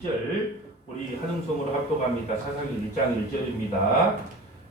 1절 우리 한음성으로 합독합니다. 사사기 1장 1절입니다.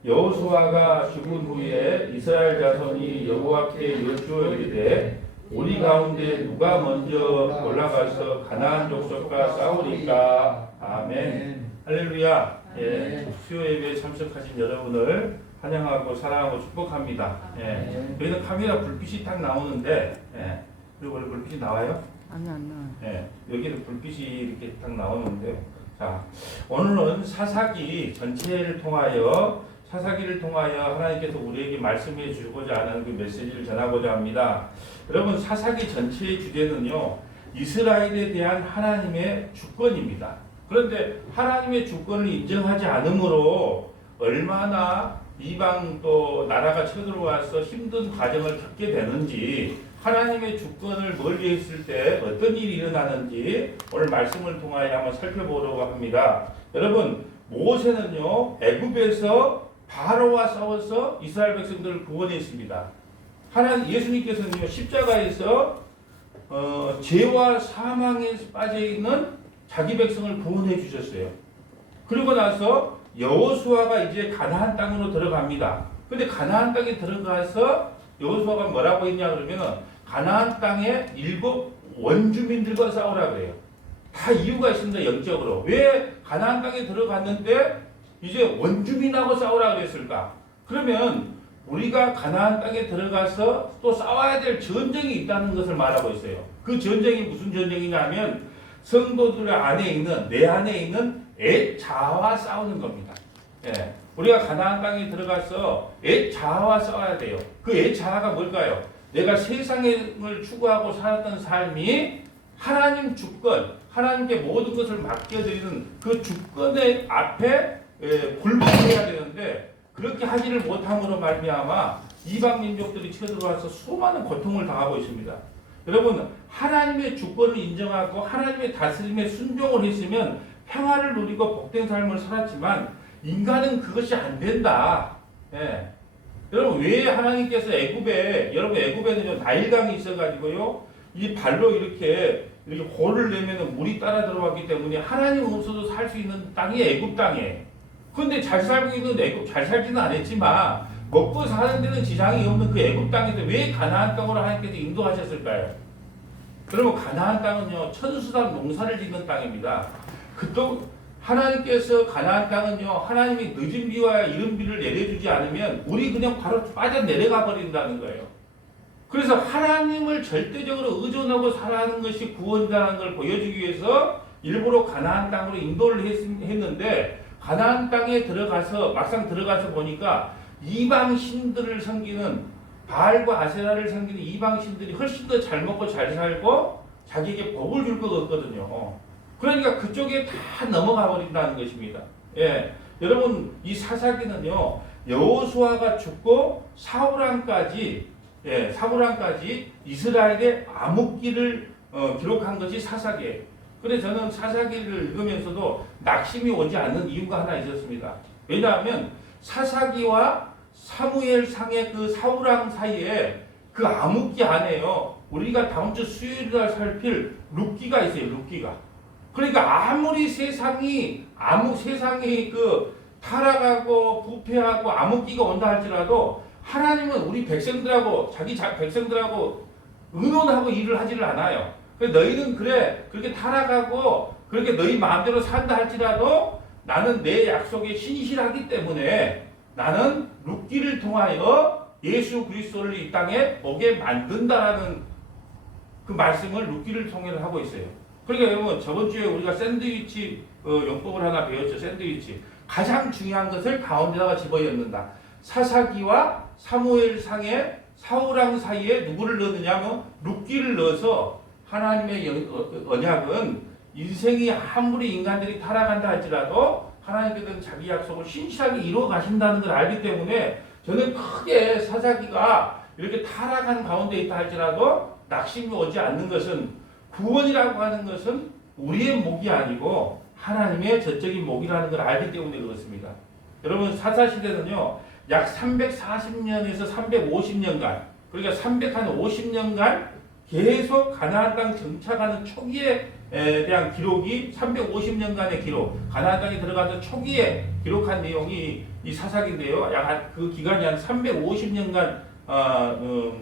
여호수아가 죽은 후에 이스라엘 자손이 여호와께 여쭈어이르되 우리 가운데 누가 먼저 올라가서 가나안 족속과 싸우리까. 아멘. 할렐루야. 예, 수요 예배에 참석하신 여러분을 환영하고 사랑하고 축복합니다. 예, 저희는 카메라 불빛이 딱 나오는데, 예, 그리고 원래 불빛이 나와요? 아니 안 나와요. 네, 여기는 불빛이 이렇게 딱 나오는데, 자, 오늘은 사사기 전체를 통하여 하나님께서 우리에게 말씀해 주고자 하는 그 메시지를 전하고자 합니다. 여러분, 사사기 전체의 주제는요, 이스라엘에 대한 하나님의 주권입니다. 그런데 하나님의 주권을 인정하지 않으므로 얼마나 이방 또 나라가 쳐들어와서 힘든 과정을 겪게 되는지, 하나님의 주권을 멀리했을 때 어떤 일이 일어나는지 오늘 말씀을 통하여 한번 살펴보려고 합니다. 여러분, 모세는요, 애굽에서 바로와 싸워서 이스라엘 백성들을 구원했습니다. 예수님께서는요, 십자가에서 죄와 사망에 빠져 있는 자기 백성을 구원해 주셨어요. 그리고 나서 여호수아가 이제 가나안 땅으로 들어갑니다. 근데 가나안 땅에 들어가서 여호수아가 뭐라고 했냐 그러면은 가나안 땅의 일곱 원주민들과 싸우라 그래요. 다 이유가 있습니다. 영적으로. 왜 가나안 땅에 들어갔는데 이제 원주민하고 싸우라 그랬을까? 그러면 우리가 가나안 땅에 들어가서 또 싸워야 될 전쟁이 있다는 것을 말하고 있어요. 그 전쟁이 무슨 전쟁이냐면 성도들 내 안에 있는 애자아와 싸우는 겁니다. 예. 우리가 가나안 땅에 들어가서 애자아와 싸워야 돼요. 그 애자아가 뭘까요? 내가 세상을 추구하고 살았던 삶이 하나님 주권, 하나님께 모든 것을 맡겨드리는 그 주권의 앞에 굴복해야 되는데, 그렇게 하지를 못함으로 말미암아 이방 민족들이 쳐들어와서 수많은 고통을 당하고 있습니다. 여러분, 하나님의 주권을 인정하고 하나님의 다스림에 순종을 했으면 평화를 누리고 복된 삶을 살았지만 인간은 그것이 안 된다. 예. 여러분, 왜 하나님께서 애굽에는요, 나일강이 있어가지고요, 이 발로 이렇게 호를 내면은 물이 따라 들어왔기 때문에 하나님 없어도 살 수 있는 땅이 애굽 땅이에요. 근데 잘 살고 있는 애굽, 잘 살지는 않았지만 먹고 사는 데는 지장이 없는 그 애굽 땅인데 왜 가나안 땅으로 하나님께서 인도하셨을까요? 그러면 가나안 땅은요, 천수산 농사를 짓는 땅입니다. 하나님께서 가나안 땅은요, 하나님이 늦은 비와 이른 비를 내려주지 않으면 우리 그냥 바로 빠져 내려가 버린다는 거예요. 그래서 하나님을 절대적으로 의존하고 살아가는 것이 구원이라는 걸 보여주기 위해서 일부러 가나안 땅으로 인도를 했는데, 가나안 땅에 막상 들어가서 보니까 이방 신들을 섬기는, 바알과 아세라를 섬기는 이방 신들이 훨씬 더 잘 먹고 잘 살고 자기에게 복을 줄 것 같거든요. 그러니까 그쪽에 다 넘어가 버린다는 것입니다. 예, 여러분, 이 사사기는요, 여호수아가 죽고 사울왕까지 이스라엘의 암흑기를 기록한 것이 사사기예요. 그래서 저는 사사기를 읽으면서도 낙심이 오지 않는 이유가 하나 있었습니다. 왜냐하면 사사기와 사무엘상의 그 사울왕 사이에 그 암흑기 안에요, 우리가 다음 주 수요일날 살필 룻기가 있어요. 룻기가. 그러니까 아무리 세상이 타락하고 부패하고 암흑기가 온다 할지라도 하나님은 우리 백성들하고 자기 백성들하고 의논하고 일을 하지를 않아요. 너희는 그렇게 타락하고 그렇게 너희 마음대로 산다 할지라도 나는 내 약속에 신실하기 때문에 나는 룻기를 통하여 예수 그리스도를 이 땅에 오게 만든다라는 그 말씀을 룻기를 통해서 하고 있어요. 그러니까 여러분, 저번 주에 우리가 샌드위치 용법을 하나 배웠죠. 샌드위치. 가장 중요한 것을 가운데다가 집어넣는다. 사사기와 사무엘상의 사울왕 사이에 누구를 넣느냐면 룻기를 넣어서 하나님의 언약은 인생이 아무리 인간들이 타락한다 할지라도 하나님께서는 자기 약속을 신실하게 이루어 가신다는 걸 알기 때문에 저는 크게 사사기가 이렇게 타락한 가운데 있다 할지라도 낙심이 오지 않는 것은, 구원이라고 하는 것은 우리의 목이 아니고 하나님의 전적인 목이라는 걸 알기 때문에 그렇습니다. 여러분, 사사시대는요, 약 340년에서 350년간, 그러니까 350년간 계속 가나안 땅 정착하는 초기에 대한 기록이 350년간의 기록, 가나안 땅에 들어가서 초기에 기록한 내용이 이 사사기인데요. 약 그 기간이 한 350년간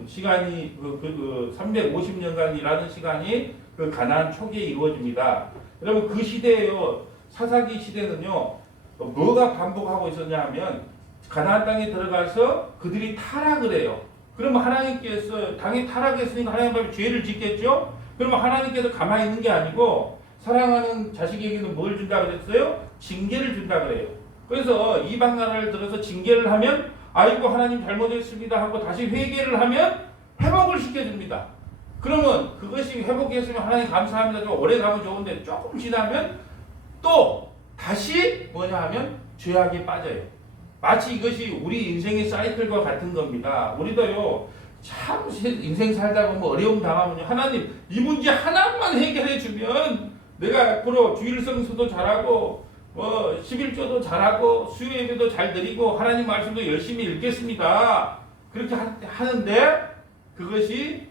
시간이 350년간이라는 시간이 그 가나안 초기에 이루어집니다. 여러분 그 시대에요. 사사기 시대는요. 뭐가 반복하고 있었냐 하면 가나안 땅에 들어가서 그들이 타락을 해요. 그러면 하나님께서 당연히 타락했으니까 하나님 앞에 죄를 짓겠죠. 그러면 하나님께서 가만히 있는 게 아니고 사랑하는 자식에게는 뭘 준다 그랬어요? 징계를 준다 그래요. 그래서 이방 나라를 들어서 징계를 하면 아이고 하나님 잘못했습니다 하고 다시 회개를 하면 회복을 시켜줍니다. 그러면 그것이 회복했으면 하나님 감사합니다. 좀 오래 가면 좋은데 조금 지나면 또 다시 뭐냐 하면 죄악에 빠져요. 마치 이것이 우리 인생의 사이클과 같은 겁니다. 우리도요 참 인생 살다 보면 어려움 당하면요 하나님 이 문제 하나만 해결해 주면 내가 앞으로 주일성수도 잘하고 11조도 잘하고 수요예배도 잘 드리고 하나님 말씀도 열심히 읽겠습니다. 그렇게 하는데 그것이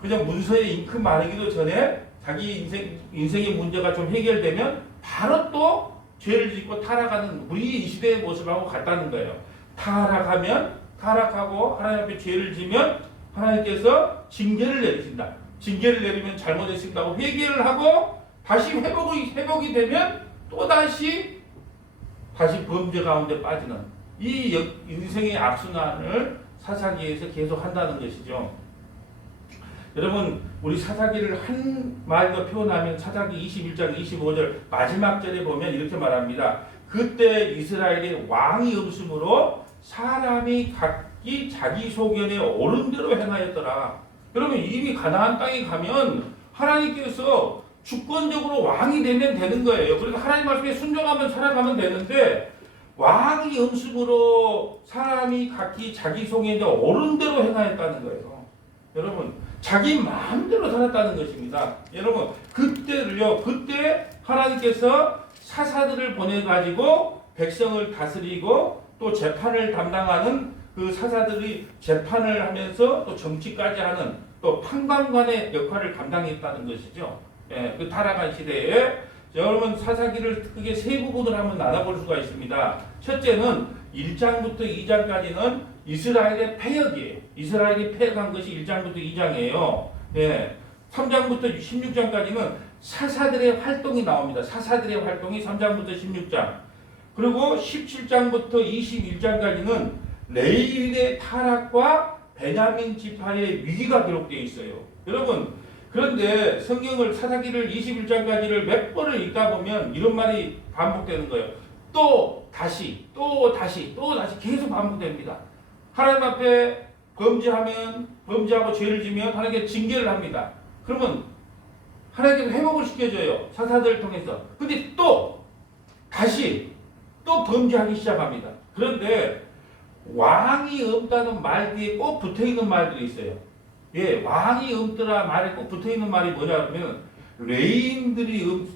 그냥 문서에 잉크 마르기도 전에 자기 인생의 문제가 좀 해결되면 바로 또 죄를 짓고 타락하는 우리 이 시대의 모습하고 같다는 거예요. 타락하고 하나님 앞에 죄를 지면 하나님께서 징계를 내리신다. 징계를 내리면 잘못했습니다고 회개를 하고 다시 회복이 되면 또 다시 범죄 가운데 빠지는 이 인생의 악순환을 사사기에서 계속 한다는 것이죠. 여러분 우리 사사기를 한 마디로 표현하면 사사기 21장 25절 마지막 절에 보면 이렇게 말합니다. 그때 이스라엘의 왕이 없으므로 사람이 각기 자기 소견에 옳은 대로 행하였더라. 여러분 이미 가나안 땅에 가면 하나님께서 주권적으로 왕이 되면 되는 거예요. 그래서 하나님 말씀에 순종하면 살아가면 되는데 왕이 없으므로 사람이 각기 자기 소견에 옳은 대로 행하였다는 거예요. 여러분 자기 마음대로 살았다는 것입니다. 여러분 그때 하나님께서 사사들을 보내가지고 백성을 다스리고 또 재판을 담당하는 그 사사들이 재판을 하면서 또 정치까지 하는 또 판관관의 역할을 감당했다는 것이죠. 그 타락한 시대에 여러분 사사기를 크게 세 부분으로 한번 나눠볼 수가 있습니다. 첫째는 1장부터 2장까지는 이스라엘의 패역이에요. 이스라엘이 패역한 것이 1장부터 2장이에요. 3장부터 16장까지는 사사들의 활동이 나옵니다. 사사들의 활동이 3장부터 16장. 그리고 17장부터 21장까지는 레위인의 타락과 베냐민 지파의 위기가 기록되어 있어요. 여러분 그런데 성경을 사사기를 21장까지를 몇 번을 읽다 보면 이런 말이 반복되는 거예요. 또 다시 계속 반복됩니다. 하나님 앞에 범죄하고 죄를 지면 하나님께 징계를 합니다. 그러면 하나님께서 회복을 시켜줘요. 사사들을 통해서. 근데 또 범죄하기 시작합니다. 그런데 왕이 없다는 말 뒤에 꼭 붙어있는 말들이 있어요. 왕이 없더라 말에 꼭 붙어있는 말이 뭐냐 하면 레인들이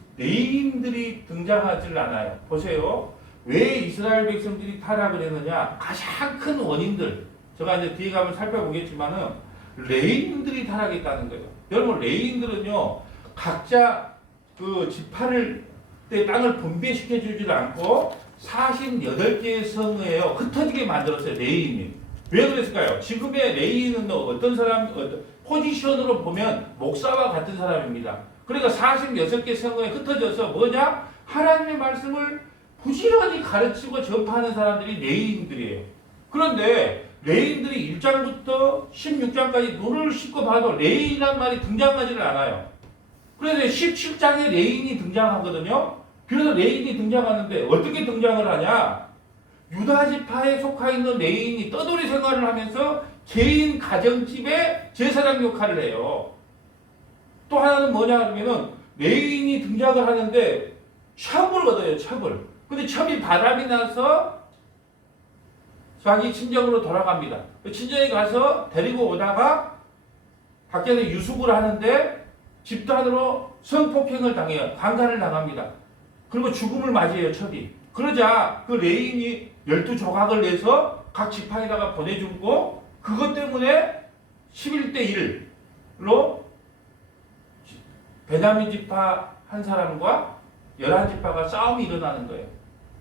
등장하지 않아요. 보세요. 왜 이스라엘 백성들이 타락을 했느냐? 가장 큰 원인들 제가 이제 뒤에 가면 살펴보겠지만은 레인들이 타락했다는 거예요. 여러분 레인들은요 각자 그 지파를 때 땅을 분배시켜 주질 않고 48개의 성을 흩어지게 만들었어요. 레인이. 왜 그랬을까요? 지금의 레위인은 어떤 포지션으로 보면 목사와 같은 사람입니다. 그러니까 46개 성에 흩어져서 뭐냐? 하나님의 말씀을 부지런히 가르치고 전파하는 사람들이 레위인들이에요. 그런데 레위인들이 1장부터 16장까지 눈을 씻고 봐도 레위인이라는 말이 등장하지를 않아요. 그래서 17장에 레위인이 등장하거든요. 그래서 레위인이 등장하는데 어떻게 등장을 하냐? 유다 지파에 속하 있는 레위인이 떠돌이 생활을 하면서 개인 가정집에 제사장 역할을 해요. 또 하나는 뭐냐 하면은 레위인이 등장을 하는데 첩을 얻어요. 첩을. 근데 첩이 바람이 나서 자기 친정으로 돌아갑니다. 친정에 가서 데리고 오다가 밖에서 유숙을 하는데 집단으로 성폭행을 당해요. 강간을 당합니다. 그리고 죽음을 맞이해요. 첩이. 그러자 그 레위인이 12조각을 내서 각 지파에다가 보내주고 그것 때문에 11대 1로 베냐민 지파 한 사람과 11지파가 싸움이 일어나는 거예요.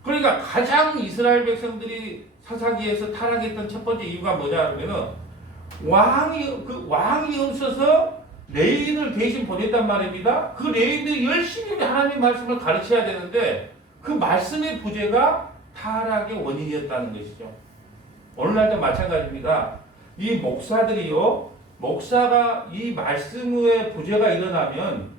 그러니까 가장 이스라엘 백성들이 사사기에서 타락했던 첫 번째 이유가 뭐냐 그러면은 왕이 없어서 레인을 대신 보냈단 말입니다. 그 레인들이 열심히 하나님의 말씀을 가르쳐야 되는데 그 말씀의 부재가 타락의 원인이었다는 것이죠. 오늘날도 마찬가지입니다. 이 목사들이요, 목사가 이 말씀의 부재가 일어나면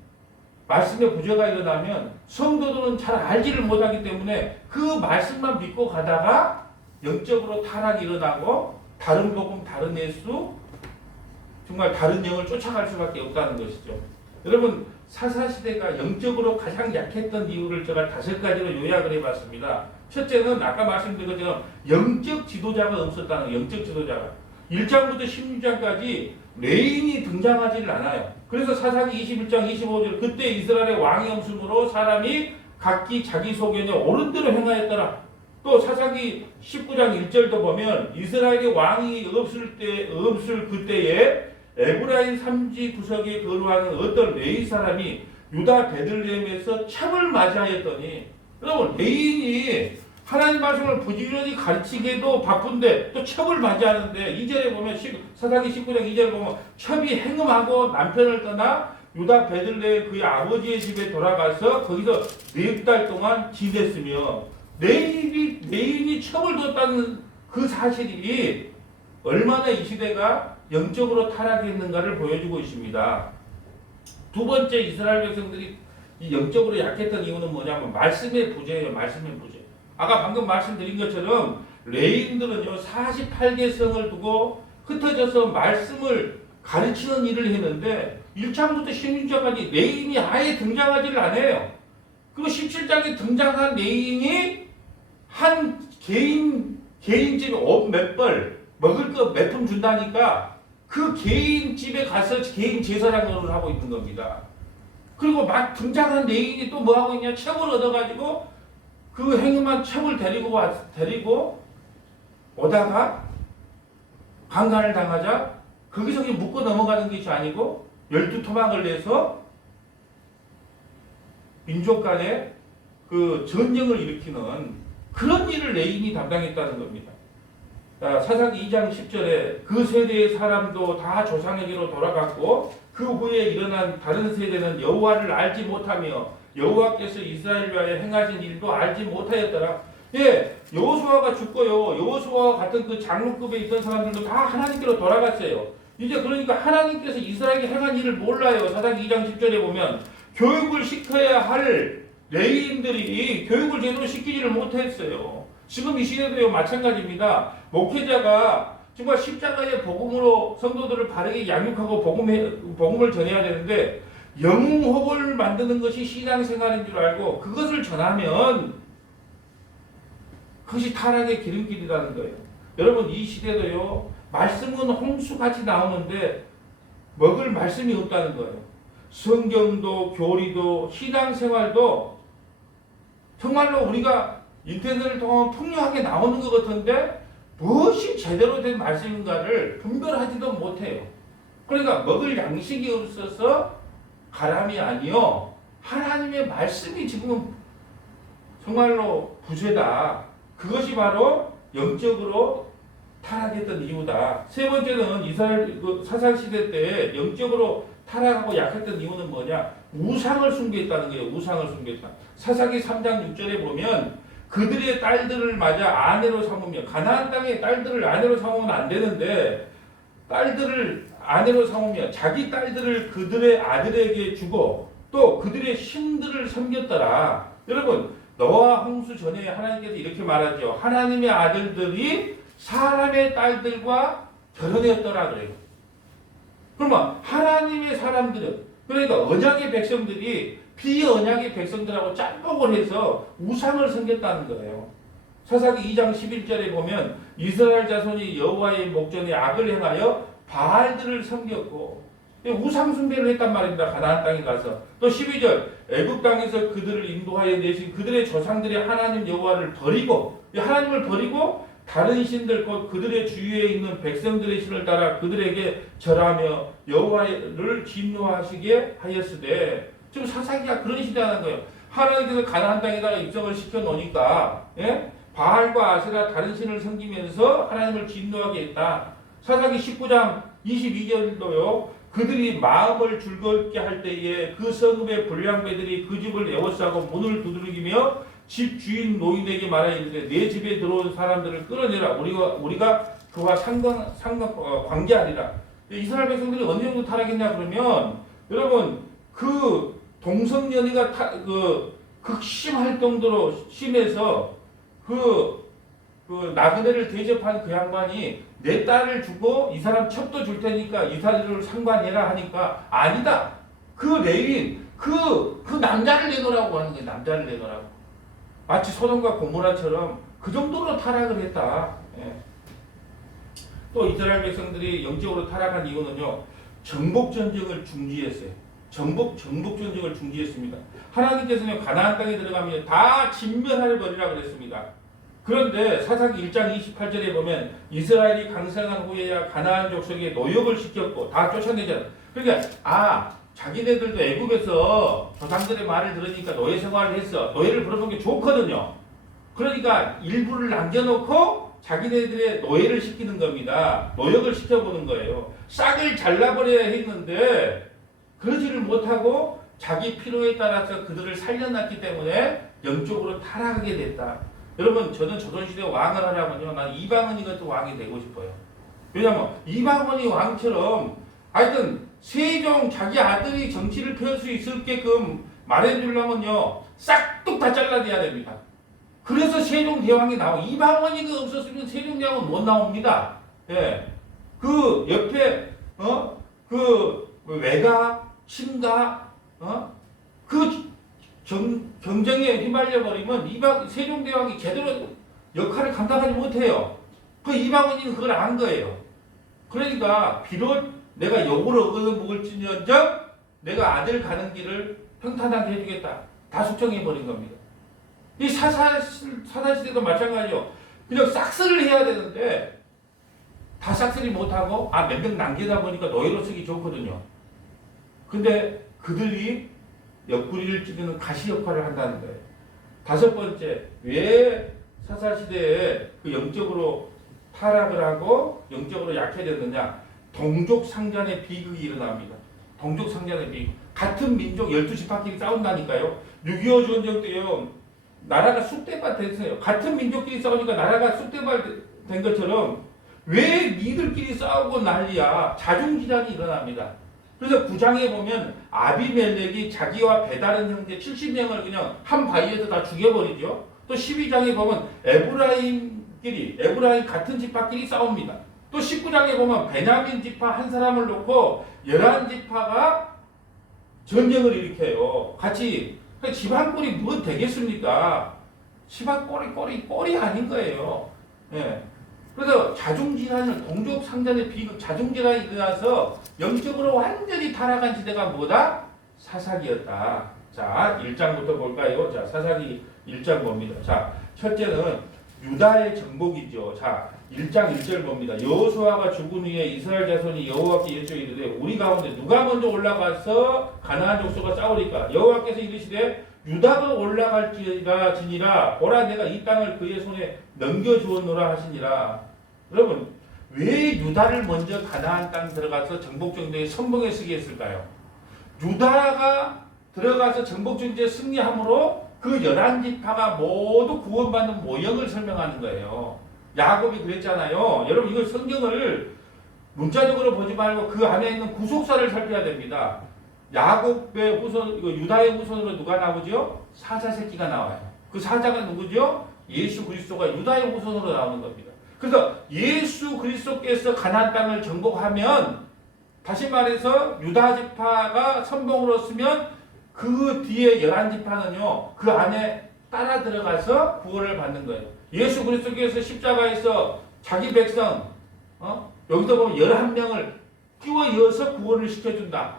성도들은 잘 알지를 못하기 때문에 그 말씀만 믿고 가다가 영적으로 타락이 일어나고 다른 복음, 다른 예수, 정말 다른 영을 쫓아갈 수밖에 없다는 것이죠. 여러분, 사사시대가 영적으로 가장 약했던 이유를 제가 5가지로 요약을 해봤습니다. 첫째는 아까 말씀드린 것처럼 영적 지도자가 없었다는 거예요. 영적 지도자가. 1장부터 16장까지 레인이 등장하지를 않아요. 그래서 사사기 21장 25절 그때 이스라엘의 왕이 없으므로 사람이 각기 자기 소견에 옳은 대로 행하였더라. 또 사사기 19장 1절도 보면 이스라엘의 왕이 없을 그때에 에브라임 산지 구석에 거주하는 어떤 레위 사람이 유다 베들레헴에서 참을 맞이하였더니, 여러분 레인이 하나님 말씀을 부지런히 가르치기도 바쁜데 또 첩을 맞이하는데 2절에 보면 사사기 19장 2절에 보면 첩이 행음하고 남편을 떠나 유다 베들레헴 그의 아버지의 집에 돌아가서 거기서 4달 동안 지냈으며 레인이 첩을 뒀다는 그 사실이 얼마나 이 시대가 영적으로 타락했는가를 보여주고 있습니다. 두 번째 이스라엘 백성들이 이 영적으로 약했던 이유는 뭐냐면 말씀의 부재예요. 말씀의 부재. 아까 방금 말씀드린 것처럼 레인들은요 48개 성을 두고 흩어져서 말씀을 가르치는 일을 했는데 1장부터 16장까지 레인이 아예 등장하지를 않아요. 그리고 17장에 등장한 레인이 한 개인 집에 옷 몇 벌 먹을 거 몇 품 준다니까 그 개인 집에 가서 개인 제사장을 하고 있는 겁니다. 그리고 막 등장한 레인이 또 뭐 하고 있냐? 첩을 얻어가지고 그 행음한 첩을 데리고 오다가 강간을 당하자 거기서 그냥 묶고 넘어가는 것이 아니고 12토막을 내서 민족 간에 그 전쟁을 일으키는 그런 일을 레인이 담당했다는 겁니다. 사사기 2장 10절에 그 세대의 사람도 다 조상에게로 돌아갔고 그 후에 일어난 다른 세대는 여호와를 알지 못하며 여호와께서 이스라엘 위하여 행하신 일도 알지 못하였더라. 예, 여호수아가 죽고요. 여호수아와 같은 그 장로급에 있던 사람들도 다 하나님께로 돌아갔어요. 이제 그러니까 하나님께서 이스라엘에게 행한 일을 몰라요. 사사기 2장 10절에 보면 교육을 시켜야 할 레위인들이 교육을 제대로 시키지를 못했어요. 지금 이 시대도요 마찬가지입니다. 목회자가 정말 십자가의 복음으로 성도들을 바르게 양육하고 복음을 전해야 되는데 영웅호를 만드는 것이 신앙생활인 줄 알고 그것을 전하면 그것이 타락의 기름길이라는 거예요. 여러분 이 시대도요 말씀은 홍수같이 나오는데 먹을 말씀이 없다는 거예요. 성경도 교리도 신앙생활도 정말로 우리가 인터넷을 통하면 풍요하게 나오는 것 같은데 무엇이 제대로 된 말씀인가를 분별하지도 못해요. 그러니까 먹을 양식이 없어서 가람이 아니요 하나님의 말씀이 지금 정말로 부재다. 그것이 바로 영적으로 타락했던 이유다. 세 번째는 이스라엘 사사시대 때 영적으로 타락하고 약했던 이유는 뭐냐? 우상을 숭배했다는 거예요. 우상을 숭배했다. 사사기 3장 6절에 보면 그들의 딸들을 맞아 아내로 삼으며 가나안 땅의 딸들을 아내로 삼으면 안 되는데 딸들을 아내로 삼으며 자기 딸들을 그들의 아들에게 주고 또 그들의 신들을 섬겼더라. 여러분 노아 홍수 전에 하나님께서 이렇게 말하죠. 하나님의 아들들이 사람의 딸들과 결혼했더라 그래요. 그러면 하나님의 사람들은 그러니까 언약의 백성들이 비언약의 백성들하고 짬뽕을 해서 우상을 섬겼다는 거예요. 사사기 2장 11절에 보면 이스라엘 자손이 여호와의 목전에 악을 행하여 바알들을 섬겼고 우상 숭배를 했단 말입니다. 가나안 땅에 가서. 또 12절 애굽 땅에서 그들을 인도하여 내신 그들의 조상들이 하나님 여호와를 버리고 하나님을 버리고 다른 신들 곧 그들의 주위에 있는 백성들의 신을 따라 그들에게 절하며 여호와를 진노하시게 하였으되 지금 사사기가 그런 시대라는 거예요. 하나님께서 가나안 땅에다가 입성을 시켜 놓으니까 예? 바알과 아세라 다른 신을 섬기면서 하나님을 진노하게 했다. 사사기 19장 22절도요. 그들이 마음을 즐겁게 할 때에 그 성읍의 불량배들이 그 집을 에워싸고 문을 두드리며 집 주인 노인에게 말하여 이르되 내 집에 들어온 사람들을 끌어내라. 우리가 그와 관계하리라. 이스라엘 백성들이 어느 정도 타락했냐 그러면 여러분 그 동성연애가 극심할 정도로 심해서 그 나그네를 대접한 그 양반이 내 딸을 주고 이 사람 첩도 줄 테니까 이 사람을 상관해라 하니까 아니다. 그 레위인 그 남자를 내놓으라고 하는 게 남자를 내놓으라고. 마치 소돔과 고모라처럼 그 정도로 타락을 했다. 예. 또 이스라엘 백성들이 영적으로 타락한 이유는요. 정복 전쟁을 중지했어요. 정복 전쟁을 중지했습니다. 하나님께서는 가나안 땅에 들어가면 다 진멸해 버리라 그랬습니다. 그런데 사사기 1장 28절에 보면 이스라엘이 강성한 후에야 가나안 족속에 노역을 시켰고 다 쫓아내잖아. 그러니까 자기네들도 애국에서 조상들의 말을 들으니까 노예 생활을 했어. 노예를 부려본 게 좋거든요. 그러니까 일부를 남겨놓고 자기네들의 노예를 시키는 겁니다. 노역을 시켜보는 거예요. 싹을 잘라버려야 했는데 그러지를 못하고 자기 필요에 따라서 그들을 살려놨기 때문에 영적으로 타락하게 됐다. 여러분 저는 조선시대 왕을 하려면요. 난 이방원이 같은 왕이 되고 싶어요. 왜냐하면 이방원이 왕처럼 하여튼 세종 자기 아들이 정치를 펼 수 있을게끔 말해주려면요. 싹둑 다 잘라내야 됩니다. 그래서 세종대왕이 나오고 이방원이가 없었으면 세종대왕은 못 나옵니다. 예. 그 옆에 그 외가 친가 그 경쟁에 휘말려 버리면 세종대왕이 제대로 역할을 감당하지 못해요. 그 이방원이는 그걸 안 거예요. 그러니까 비록 내가 욕을 얻어먹을지언정 내가 아들 가는 길을 평탄하게 해주겠다. 다 숙청해 버린 겁니다. 이 사사시대도 마찬가지요. 그냥 싹쓸이를 해야 되는데 다 싹쓸이 못하고 몇 명 남기다 보니까 노예로 쓰기 좋거든요. 근데 그들이 옆구리를 찌르는 가시 역할을 한다는 거예요. 다섯 번째, 왜 사사시대에 그 영적으로 타락을 하고 영적으로 약해졌느냐? 동족 상잔의 비극이 일어납니다. 동족 상잔의 비극. 같은 민족 12지파끼리 싸운다니까요. 6.25 전쟁 때요. 나라가 쑥대밭 됐어요. 같은 민족끼리 싸우니까 나라가 쑥대밭 된 것처럼 왜 니들끼리 싸우고 난리야? 자중질환이 일어납니다. 그래서 9장에 보면 아비멜렉이 자기와 배다른 형제 70명을 그냥 한 바위에서 다 죽여버리죠. 또 12장에 보면 에브라임 같은 지파끼리 싸웁니다. 또 19장에 보면 베냐민 지파 한 사람을 놓고 11지파가 전쟁을 일으켜요. 같이 집안 꼴이 뭐 되겠습니까? 집안 꼴이 아닌 거예요. 예. 그래서 자중질환을 동족 상잔의 비극 자중질환이 일어나서 영적으로 완전히 타락한 시대가 뭐다? 사사기였다. 자, 1장부터 볼까요? 자, 사사기 1장 봅니다. 자, 첫째는 유다의 정복이죠. 자, 1장 1절 봅니다. 여호수아가 죽은 후에 이스라엘 자손이 여호와께 여쭈어 이르되 우리 가운데 누가 먼저 올라가서 가나안 족속과 싸우리까? 여호와께서 이르시되 유다가 올라갈지라 지니라 보라 내가 이 땅을 그의 손에 넘겨주었노라 하시니라. 여러분 왜 유다를 먼저 가나안 땅 들어가서 정복전쟁에 선봉에 서게 했을까요? 유다가 들어가서 정복전쟁에 승리함으로 그 11지파가 모두 구원받는 모형을 설명하는 거예요. 야곱이 그랬잖아요. 여러분 이거 성경을 문자적으로 보지 말고 그 안에 있는 구속사를 살펴야 됩니다. 야곱의 후손, 유다의 후손으로 누가 나오죠? 사자 새끼가 나와요. 그 사자가 누구죠? 예수 그리스도가 유다의 후손으로 나오는 겁니다. 그래서 예수 그리스도께서 가나안 땅을 정복하면 다시 말해서 유다 지파가 선봉으로 쓰면 그 뒤에 11지파는요. 그 안에 따라 들어가서 구원을 받는 거예요. 예수 그리스도께서 십자가에서 자기 백성 여기서 보면 11명을 끼워 이어서 구원을 시켜준다.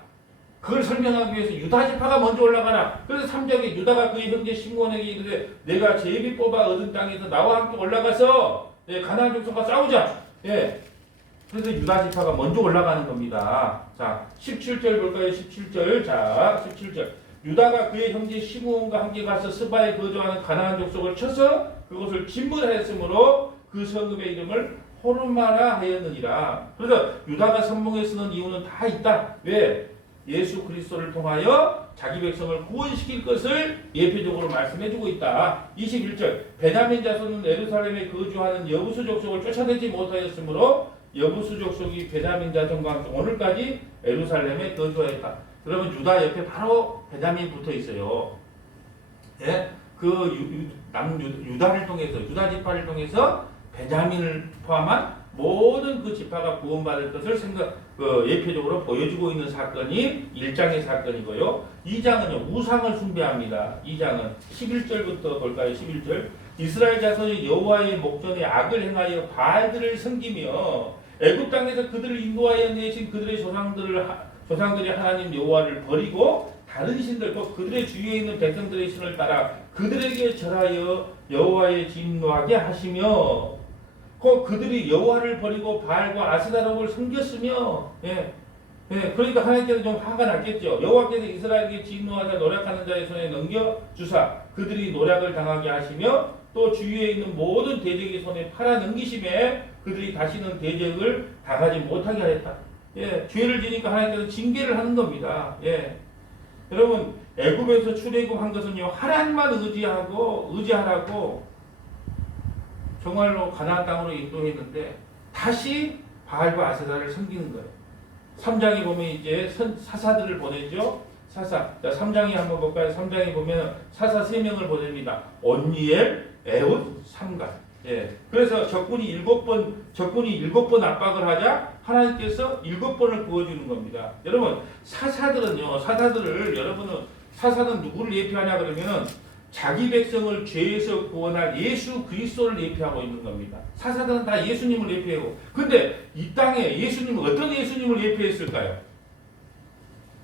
그걸 설명하기 위해서 유다지파가 먼저 올라가라. 그래서 3장에 유다가 그의 형제 시므온에게 이르되 내가 제비 뽑아 얻은 땅에서 나와 함께 올라가서 가나안 족속과 싸우자. 예. 그래서 유다지파가 먼저 올라가는 겁니다. 자, 17절 볼까요? 17절. 자, 17절. 유다가 그의 형제 시므온과 함께 가서 스바에 거주하는 가나안 족속을 쳐서 그것을 침몰하였으므로 그 성읍의 이름을 호르마라 하였느니라. 그래서 유다가 선봉에 쓰는 이유는 다 있다. 왜? 예수 그리스도를 통하여 자기 백성을 구원시킬 것을 예표적으로 말씀해주고 있다. 21절 베냐민 자손은 예루살렘에 거주하는 여부수 족속을 쫓아내지 못하였으므로 여부수 족속이 베냐민 자손과 함께 오늘까지 예루살렘에 거주하였다. 그러면 유다 옆에 바로 베냐민이 붙어 있어요. 예? 유다를 통해서 유다 지파를 통해서 베냐민을 포함한 모든 그 지파가 구원받을 것을 예표적으로 보여주고 있는 사건이 1장의 사건이고요. 2장은요, 우상을 숭배합니다. 2장은 11절부터 볼까요? 11절. 이스라엘 자손이 여호와의 목전에 악을 행하여 바알들을 섬기며 애굽 땅에서 그들을 인도하여 내신 그들의 조상들이 하나님 여호와를 버리고 다른 신들 곧 그들의 주위에 있는 백성들의 신을 따라 그들에게 절하여 여호와의 진노하게 하시며 그들이 여호와를 버리고 바알과 아스다롯을 섬겼으며 그러니까 하나님께서 좀 화가 났겠죠. 여호와께서 이스라엘에게 진노하사 노력하는 자의 손에 넘겨 주사 그들이 노력을 당하게 하시며 또 주위에 있는 모든 대적의 손에 팔아 넘기심에 그들이 다시는 대적을 당하지 못하게 하였다. 죄를 지니까 하나님께서 징계를 하는 겁니다. 여러분 애굽에서 출애굽한 것은요 하나님만 의지하라고 정말로 가나안 땅으로 인도했는데 다시 바알과 아세다를 섬기는 거예요. 3장에 보면 이제 사사들을 보내죠. 사사. 자, 3장에 한번 볼까요? 3장에 보면 사사 3명을 보냅니다. 온니엘, 에웃, 삼갈. 그래서 적군이 7번 압박을 하자 하나님께서 7번을 구워주는 겁니다. 여러분 사사들은 누구를 예표하냐 그러면은 자기 백성을 죄에서 구원할 예수 그리스도를 예표하고 있는 겁니다. 사사들은 다 예수님을 예표하고. 근데 이 땅에 예수님은 어떤 예수님을 예표했을까요?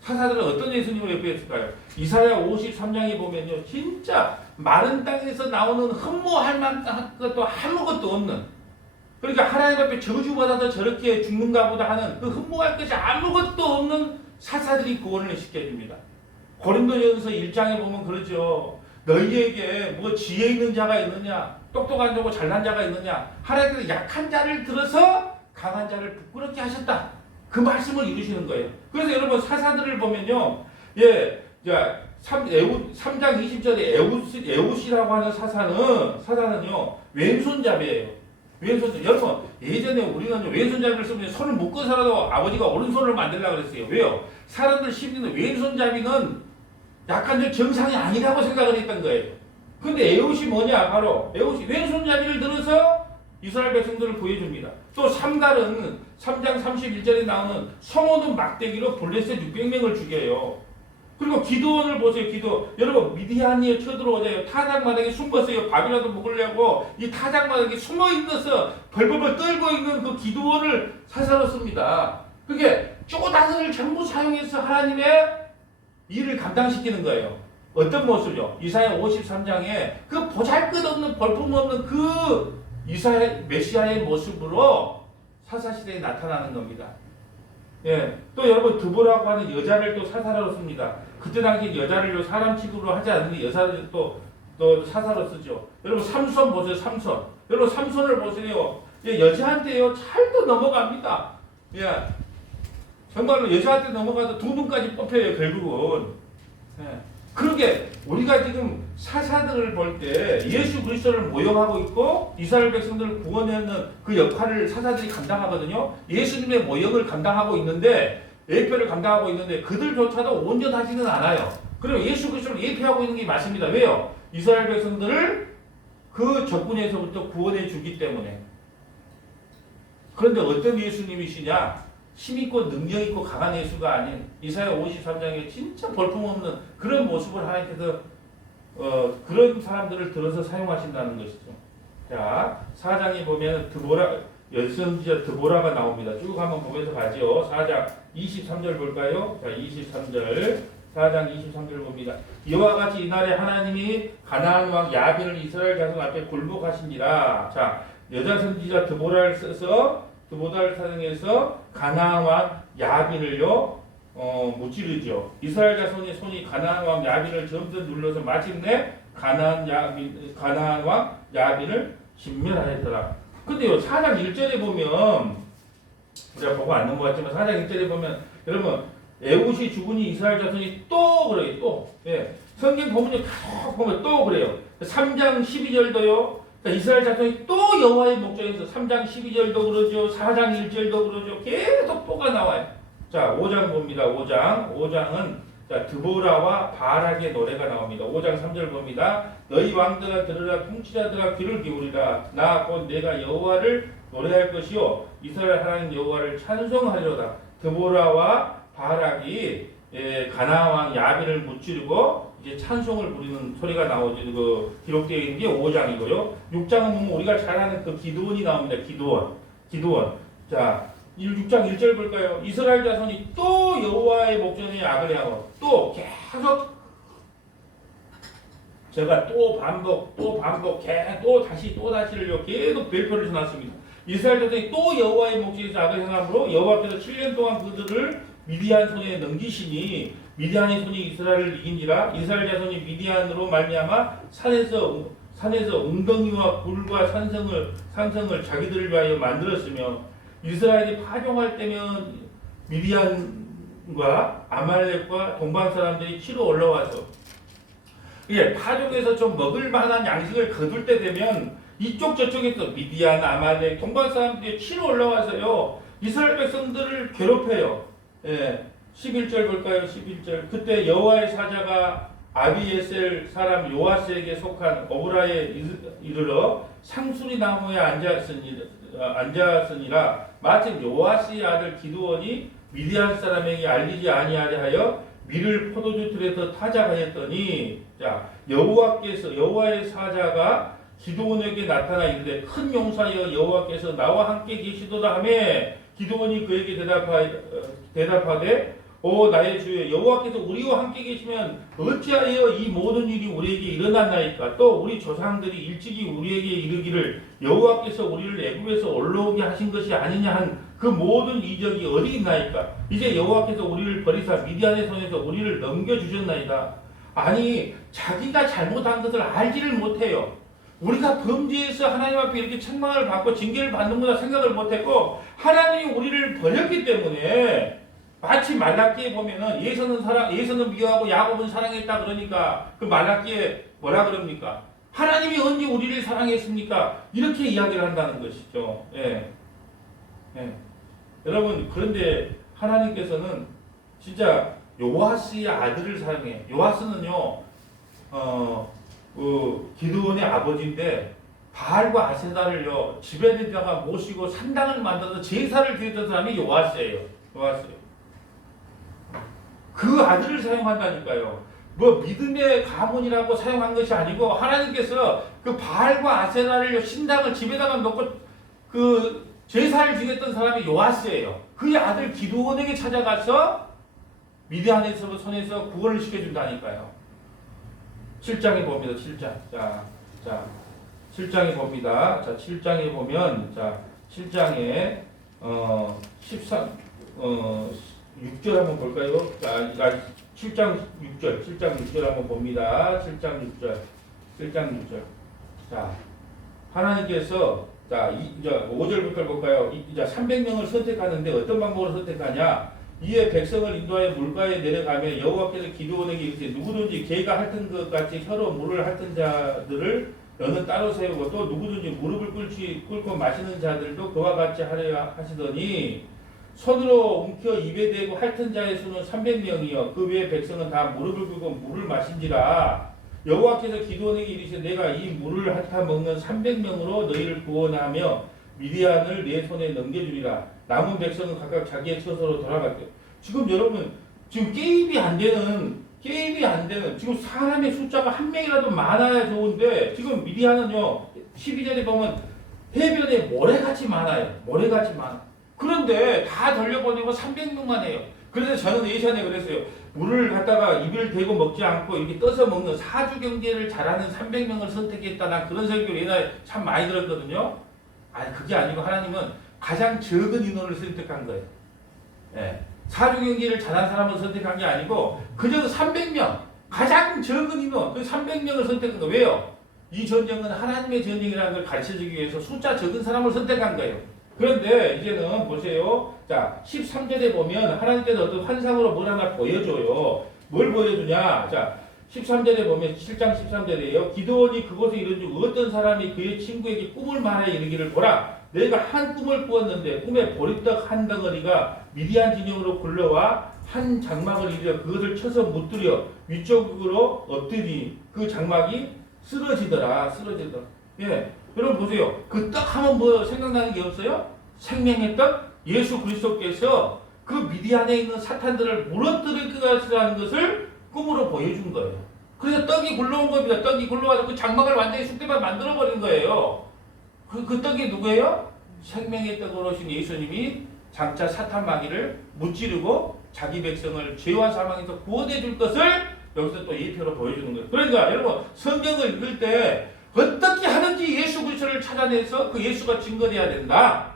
사사들은 어떤 예수님을 예표했을까요? 이사야 53장에 보면요. 진짜 마른 땅에서 나오는 흠모할 만한 것도 아무것도 없는. 그러니까 하나님 앞에 저주받아서 저렇게 죽는가 보다 하는 그 흠모할 것이 아무것도 없는 사사들이 구원을 시켜줍니다. 고린도전서 1장에 보면 그러죠. 너희에게 뭐 지혜 있는 자가 있느냐? 똑똑한 자고 잘난 자가 있느냐? 하나님께서 약한 자를 들어서 강한 자를 부끄럽게 하셨다. 그 말씀을 이루시는 거예요. 그래서 여러분 사사들을 보면요. 3장 20절에 에웃이라고 하는 사사는요. 왼손잡이에요. 왼손잡이. 여러분 예전에 우리는 왼손잡이를 쓰면 손을 묶어서라도 아버지가 오른손을 만들려고 그랬어요. 왜요? 사람들 심리는 왼손잡이는 약한 좀 정상이 아니라고 생각을 했던 거예요. 근데 에웃이 뭐냐? 바로 에웃이 왼손잡이를 들어서 이스라엘 백성들을 구해줍니다. 또 삼갈은 3장 31절에 나오는 성호는 막대기로 블레셋 600명을 죽여요. 그리고 기드온을 보세요. 여러분 미디안이 쳐들어오자요. 타작마당에 숨었어요. 밥이라도 먹으려고 이 타작마당에 숨어있어서 벌벌벌 떨고 있는 그 기드온을 사사로 씁니다. 그게 쪼다스를 전부 사용해서 하나님의 일을 감당시키는 거예요. 어떤 모습이요? 이사야 53장에 그 보잘것없는 볼품없는 그 메시아의 모습으로 사사시대에 나타나는 겁니다. 또 여러분 드보라고 하는 여자를 또 사사로 씁니다. 그때 당시 여자를 사람 취급으로 하지 않는데 여자를 또 사사로 쓰죠. 여러분 삼손 보세요. 여러분 삼손을 보세요. 여자한테요 잘도 넘어갑니다. 정말로 여자한테 넘어가서 두 눈까지 뽑혀요, 결국은. 그러게, 우리가 지금 사사들을 볼 때 예수 그리스도를 모형하고 있고, 이스라엘 백성들을 구원하는 그 역할을 사사들이 감당하거든요. 예수님의 모형을 감당하고 있는데, 예표를 감당하고 있는데, 그들조차도 온전하지는 않아요. 그리고 예수 그리스도를 예표하고 있는 게 맞습니다. 왜요? 이스라엘 백성들을 그 적군에서부터 구원해 주기 때문에. 그런데 어떤 예수님이시냐? 힘있고 능력있고 강한 예수가 아닌 이사야 53장에 진짜 볼품없는 그런 모습을 하나님께서 그런 사람들을 들어서 사용하신다는 것이죠. 자, 4장에 보면 열선지자 드보라가 나옵니다. 쭉 한번 보면서 가죠. 4장 23절 볼까요? 자, 23절 4장 23절 봅니다. 이와 같이 이날에 하나님이 가나안 왕 야빈을 이스라엘 자손 앞에 굴복하시니라. 자, 여자 선지자 드보라를 써서 드보라를 사용해서 가나안 왕 야빈을요 무찌르죠. 이스라엘 자손의 손이 가나안 왕 야빈을 점점 눌러서 마침내 가나안 왕 야빈을 진멸하였더라. 근데요 4장 1절에 보면 우리가 보고 안 넘어갔지만 4장 1절에 보면 여러분 에훗이 죽으니 이스라엘 자손이 또 그래요. 또 예. 성경 보면 계속 보면 또 그래요. 3장 12절도요. 그러니까 이스라엘 자손이 또 여호와의 목전에서 3장 12절도 그러죠. 4장 1절도 그러죠. 계속 또가 나와요. 자 5장 봅니다. 5장은 자 드보라와 바락의 노래가 나옵니다. 5장 3절 봅니다. 너희 왕들아 들으라 통치자들아 귀를 기울이라 나 곧 내가 여호와를 노래할 것이요 이스라엘 하나님 여호와를 찬송하리로다. 드보라와 바락이 가나안 왕 야빈을 무찌르고 이제 찬송을 부르는 소리가 나오죠. 그 기록되어 있는 게 5장이고요. 6장은 보면 우리가 잘 아는 그 기드온이 나옵니다. 기드온. 자 6장 1절 볼까요? 이스라엘 자손이 또 여호와의 목전에 악을 행하고 또 계속 제가 또 반복 또 다시를 계속 별표를 해놨습니다. 이스라엘 자손이 또 여호와의 목전에서 악을 행함으로 여호와께서 7년 동안 그들을 미디안 손에 넘기시니 미디안의 손이 이스라엘을 이긴지라 이스라엘 자손이 미디안으로 말미암아 산에서 웅덩이와 굴과 산성을 자기들을 위하여 만들었으며 이스라엘이 파종할 때면 미디안과 아말렉과 동방 사람들이 치러 올라와서 파종해서 좀 먹을 만한 양식을 거둘 때 되면 이쪽 저쪽에서 미디안, 아말렉, 동방 사람들이 치러 올라와서요 이스라엘 백성들을 괴롭혀요. 11절 볼까요? 11절. 그때 여호와의 사자가 아비에셀 사람 요아스에게 속한 오브라에 이르러 상수리 나무에 앉았으니라 마침 요아스의 아들 기드온이 미디안 사람에게 알리지 아니하려 하여 밀을 포도주 틀에서 타작하였더니 자 여호와의 사자가 기드온에게 나타나 이르되 큰 용사여 여호와께서 나와 함께 계시도다 하며 기드온이 그에게 대답하되 오 나의 주여 여호와께서 우리와 함께 계시면 어찌하여 이 모든 일이 우리에게 일어났나이까 또 우리 조상들이 일찍이 우리에게 이르기를 여호와께서 우리를 애굽에서 올라오게 하신 것이 아니냐 한 그 모든 이적이 어디 있나이까 이제 여호와께서 우리를 버리사 미디안의 손에서 우리를 넘겨주셨나이다. 아니 자기가 잘못한 것을 알지를 못해요. 우리가 범죄해서 하나님 앞에 이렇게 책망을 받고 징계를 받는구나 생각을 못했고 하나님이 우리를 버렸기 때문에 마치 말라기에 보면은 예서는 미워하고 야곱은 사랑했다 그러니까 그 말라기에 뭐라 그럽니까? 하나님이 언제 우리를 사랑했습니까? 이렇게 이야기를 한다는 것이죠. 여러분 그런데 하나님께서는 진짜 요아스의 아들을 사랑해. 요아스는요 기드온의 아버지인데 바알과 아세다를요 집에다가 모시고 산당을 만들어서 제사를 드렸던 사람이 요아스예요. 그 아들을 사용한다니까요. 뭐 믿음의 가문이라고 사용한 것이 아니고 하나님께서 그 바알과 아세다를 신당을 집에다가 놓고 그 제사를 지냈던 사람이 요아스예요. 그의 아들 기드온에게 찾아가서 미디안에서 손에서 구원을 시켜준다니까요. 7장에 봅니다. 7장. 자, 7장에 봅니다. 자, 7장에 보면, 자, 7장에, 6절 한번 볼까요? 자, 7장 6절 한번 봅니다. 7장 6절. 자, 하나님께서, 자, 이제 5절부터 볼까요? 이제 300명을 선택하는데 어떤 방법으로 선택하냐? 이에 백성을 인도하여 물가에 내려가며 여호와께서 기드온에게 이르시되 누구든지 개가 핥은 것 같이 혀로 물을 핥은 자들을 너는 따로 세우고 또 누구든지 무릎을 꿇고 마시는 자들도 그와 같이 하려 하시더니 손으로 움켜 입에 대고 핥은 자의 수는 300명이요 그 외에 백성은 다 무릎을 꿇고 물을 마신지라. 여호와께서 기드온에게 이르시되 내가 이 물을 핥아 먹는 300명으로 너희를 구원하며 미디안을 내 손에 넘겨주리라. 남은 백성은 각각 자기의 처소로 돌아갈게요. 지금 여러분 지금 게임이 안 되는 지금 사람의 숫자가 한 명이라도 많아야 좋은데 지금 미디안은요 12절에 보면 해변에 모래같이 많아요. 그런데 다 돌려보내고 300명만 해요. 그래서 저는 예전에 그랬어요. 물을 갖다가 입을 대고 먹지 않고 이렇게 떠서 먹는 사주 경제를 잘하는 300명을 선택했다. 난 그런 설교를 옛날에 참 많이 들었거든요. 아니 그게 아니고 하나님은 가장 적은 인원을 선택한 거예요. 사주경기를 잘한 사람을 선택한 게 아니고 그저 300명 가장 적은 인원 그 300명을 선택한 거 왜요? 이 전쟁은 하나님의 전쟁이라는 걸 가르쳐주기 위해서 숫자 적은 사람을 선택한 거예요. 그런데 이제는 보세요. 자 13절에 보면 하나님께서 어떤 환상으로 뭘 하나 보여줘요. 뭘 보여주냐? 자 13절에 보면 7장 13절에요. 기드온이 그곳에 이른 중 어떤 사람이 그의 친구에게 꿈을 말해 이르기를 보라. 내가 한 꿈을 꾸었는데 꿈에 보리떡 한 덩어리가 미디안 진영으로 굴러와 한 장막을 이루어 그것을 쳐서 무뜨려 위쪽으로 엎드리 그 장막이 쓰러지더라. 예, 여러분 보세요. 그 떡 하면 뭐 생각나는 게 없어요? 생명의 떡? 예수 그리스도께서 그 미디안에 있는 사탄들을 무너뜨릴 것이라는 것을 꿈으로 보여준 거예요. 그래서 떡이 굴러온 겁니다. 떡이 굴러와서 그 장막을 완전히 쑥대밭 만들어버린 거예요. 그 떡이 누구예요? 생명의 떡으로 오신 예수님이 장차 사탄 마귀를 무찌르고 자기 백성을 죄와 사망에서 구원해 줄 것을 여기서 또 예표로 보여주는 거예요. 그러니까 여러분 성경을 읽을 때 어떻게 하든지 예수 그리스도를 찾아내서 그 예수가 증거돼야 된다.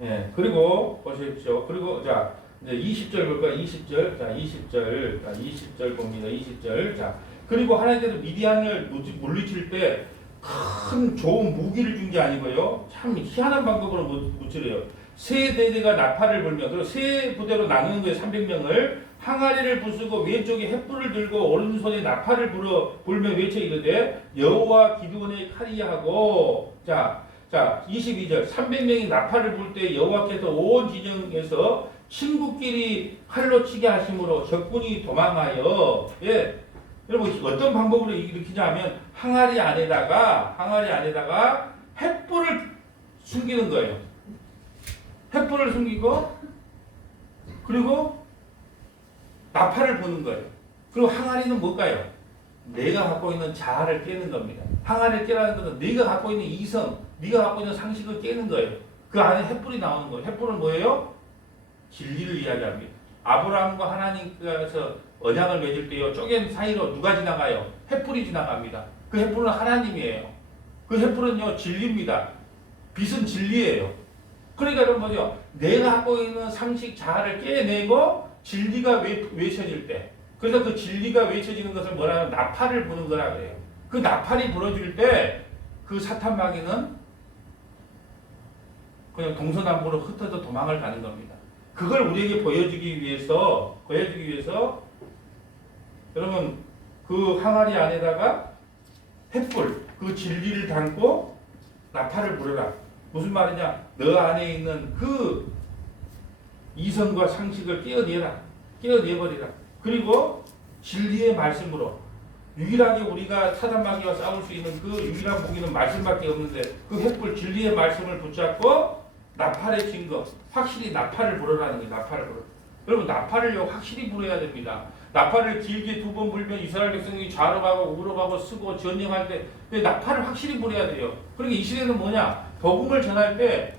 예, 그리고 보십시오. 그리고 자 이제 20절 볼까요? 20절. 자 20절 봅니다. 20절. 자 그리고 하나님께서 미디안을 물리칠 때 큰 좋은 무기를 준 게 아니고요. 참 희한한 방법으로 무찌르요. 세 대대가 나팔을 불며 그리고 세 부대로 나누는 거예요. 300명을 항아리를 부수고 왼쪽에 횃불을 들고 오른손에 나팔을 불며 외쳐 이르되 여호와 기드온의 칼이야 하고 자 22절 300명이 나팔을 불 때 여호와께서 온 진영에서 친구끼리 칼로 치게 하심으로 적군이 도망하여 예 여러분 어떤 방법으로 일으키냐면 항아리 안에다가 횃불을 숨기는 거예요. 횃불을 숨기고 그리고 나팔을 부는 거예요. 그리고 항아리는 뭘까요? 내가 갖고 있는 자아를 깨는 겁니다. 항아리를 깨라는 것은 네가 갖고 있는 이성, 네가 갖고 있는 상식을 깨는 거예요. 그 안에 횃불이 나오는 거예요. 횃불은 뭐예요? 진리를 이야기합니다. 아브라함과 하나님께서 언약을 맺을 때요. 쪼갠 사이로 누가 지나가요? 횃불이 지나갑니다. 그 횃불은 하나님이에요. 그 횃불은요 진리입니다. 빛은 진리예요. 그러니까 여러분 뭐죠? 내가 갖고 있는 상식 자아를 깨내고 진리가 외쳐질 때 그래서 그 진리가 외쳐지는 것을 뭐라 하면 나팔을 부는 거라 그래요. 그 나팔이 불어질 때 그 사탄 마귀는 그냥 동서남북으로 흩어져 도망을 가는 겁니다. 그걸 우리에게 보여주기 위해서 여러분 그 항아리 안에다가 횃불 그 진리를 담고 나팔을 불어라. 무슨 말이냐? 너 안에 있는 그 이성과 상식을 깨어내버리라. 그리고 진리의 말씀으로 유일하게 우리가 사단 마귀와 싸울 수 있는 그 유일한 무기는 말씀밖에 없는데 그 횃불 진리의 말씀을 붙잡고 나팔의 증거 확실히 나팔을 불어라는 거예요. 나팔을 불어. 여러분 나팔을요 확실히 불어야 됩니다. 나팔을 길게 2번 불면 이스라엘 백성이 좌로 가고 우로 가고 쓰고 전쟁할 때 나팔을 확실히 불어야 돼요. 그러니까 이 시대는 뭐냐? 복음을 전할 때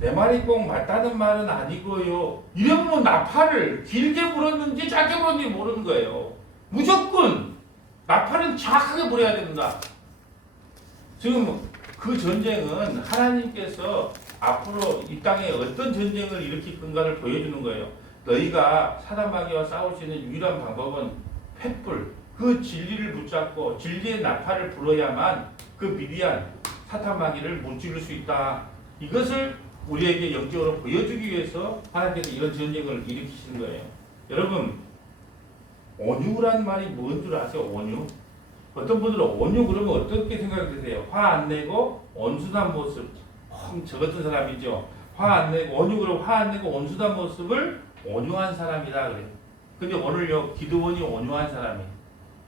내 말이 꼭 맞다는 말은 아니고요. 이러면 나팔을 길게 불었는지 짧게 불었는지 모르는 거예요. 무조건 나팔은 정확하게 불어야 된다. 지금 그 전쟁은 하나님께서 앞으로 이 땅에 어떤 전쟁을 일으킬 건가를 보여주는 거예요. 너희가 사단 마귀와 싸울 수 있는 유일한 방법은 횃불, 그 진리를 붙잡고 진리의 나팔을 불어야만 그 미디안 사탄 마귀를 무찌를 수 있다. 이것을 우리에게 영적으로 보여주기 위해서 하나님께서 이런 전쟁을 일으키시는 거예요. 여러분 온유란 말이 뭔 줄 아세요? 온유? 어떤 분들은 온유 그러면 어떻게 생각이 드세요? 화 안 내고 온순한 모습. 저 같은 사람이죠. 화 안 내고 온유 그러면 화 안 내고 온순한 모습을 온유한 사람이라 그래요. 근데 오늘요 기드온이 온유한 사람이에요.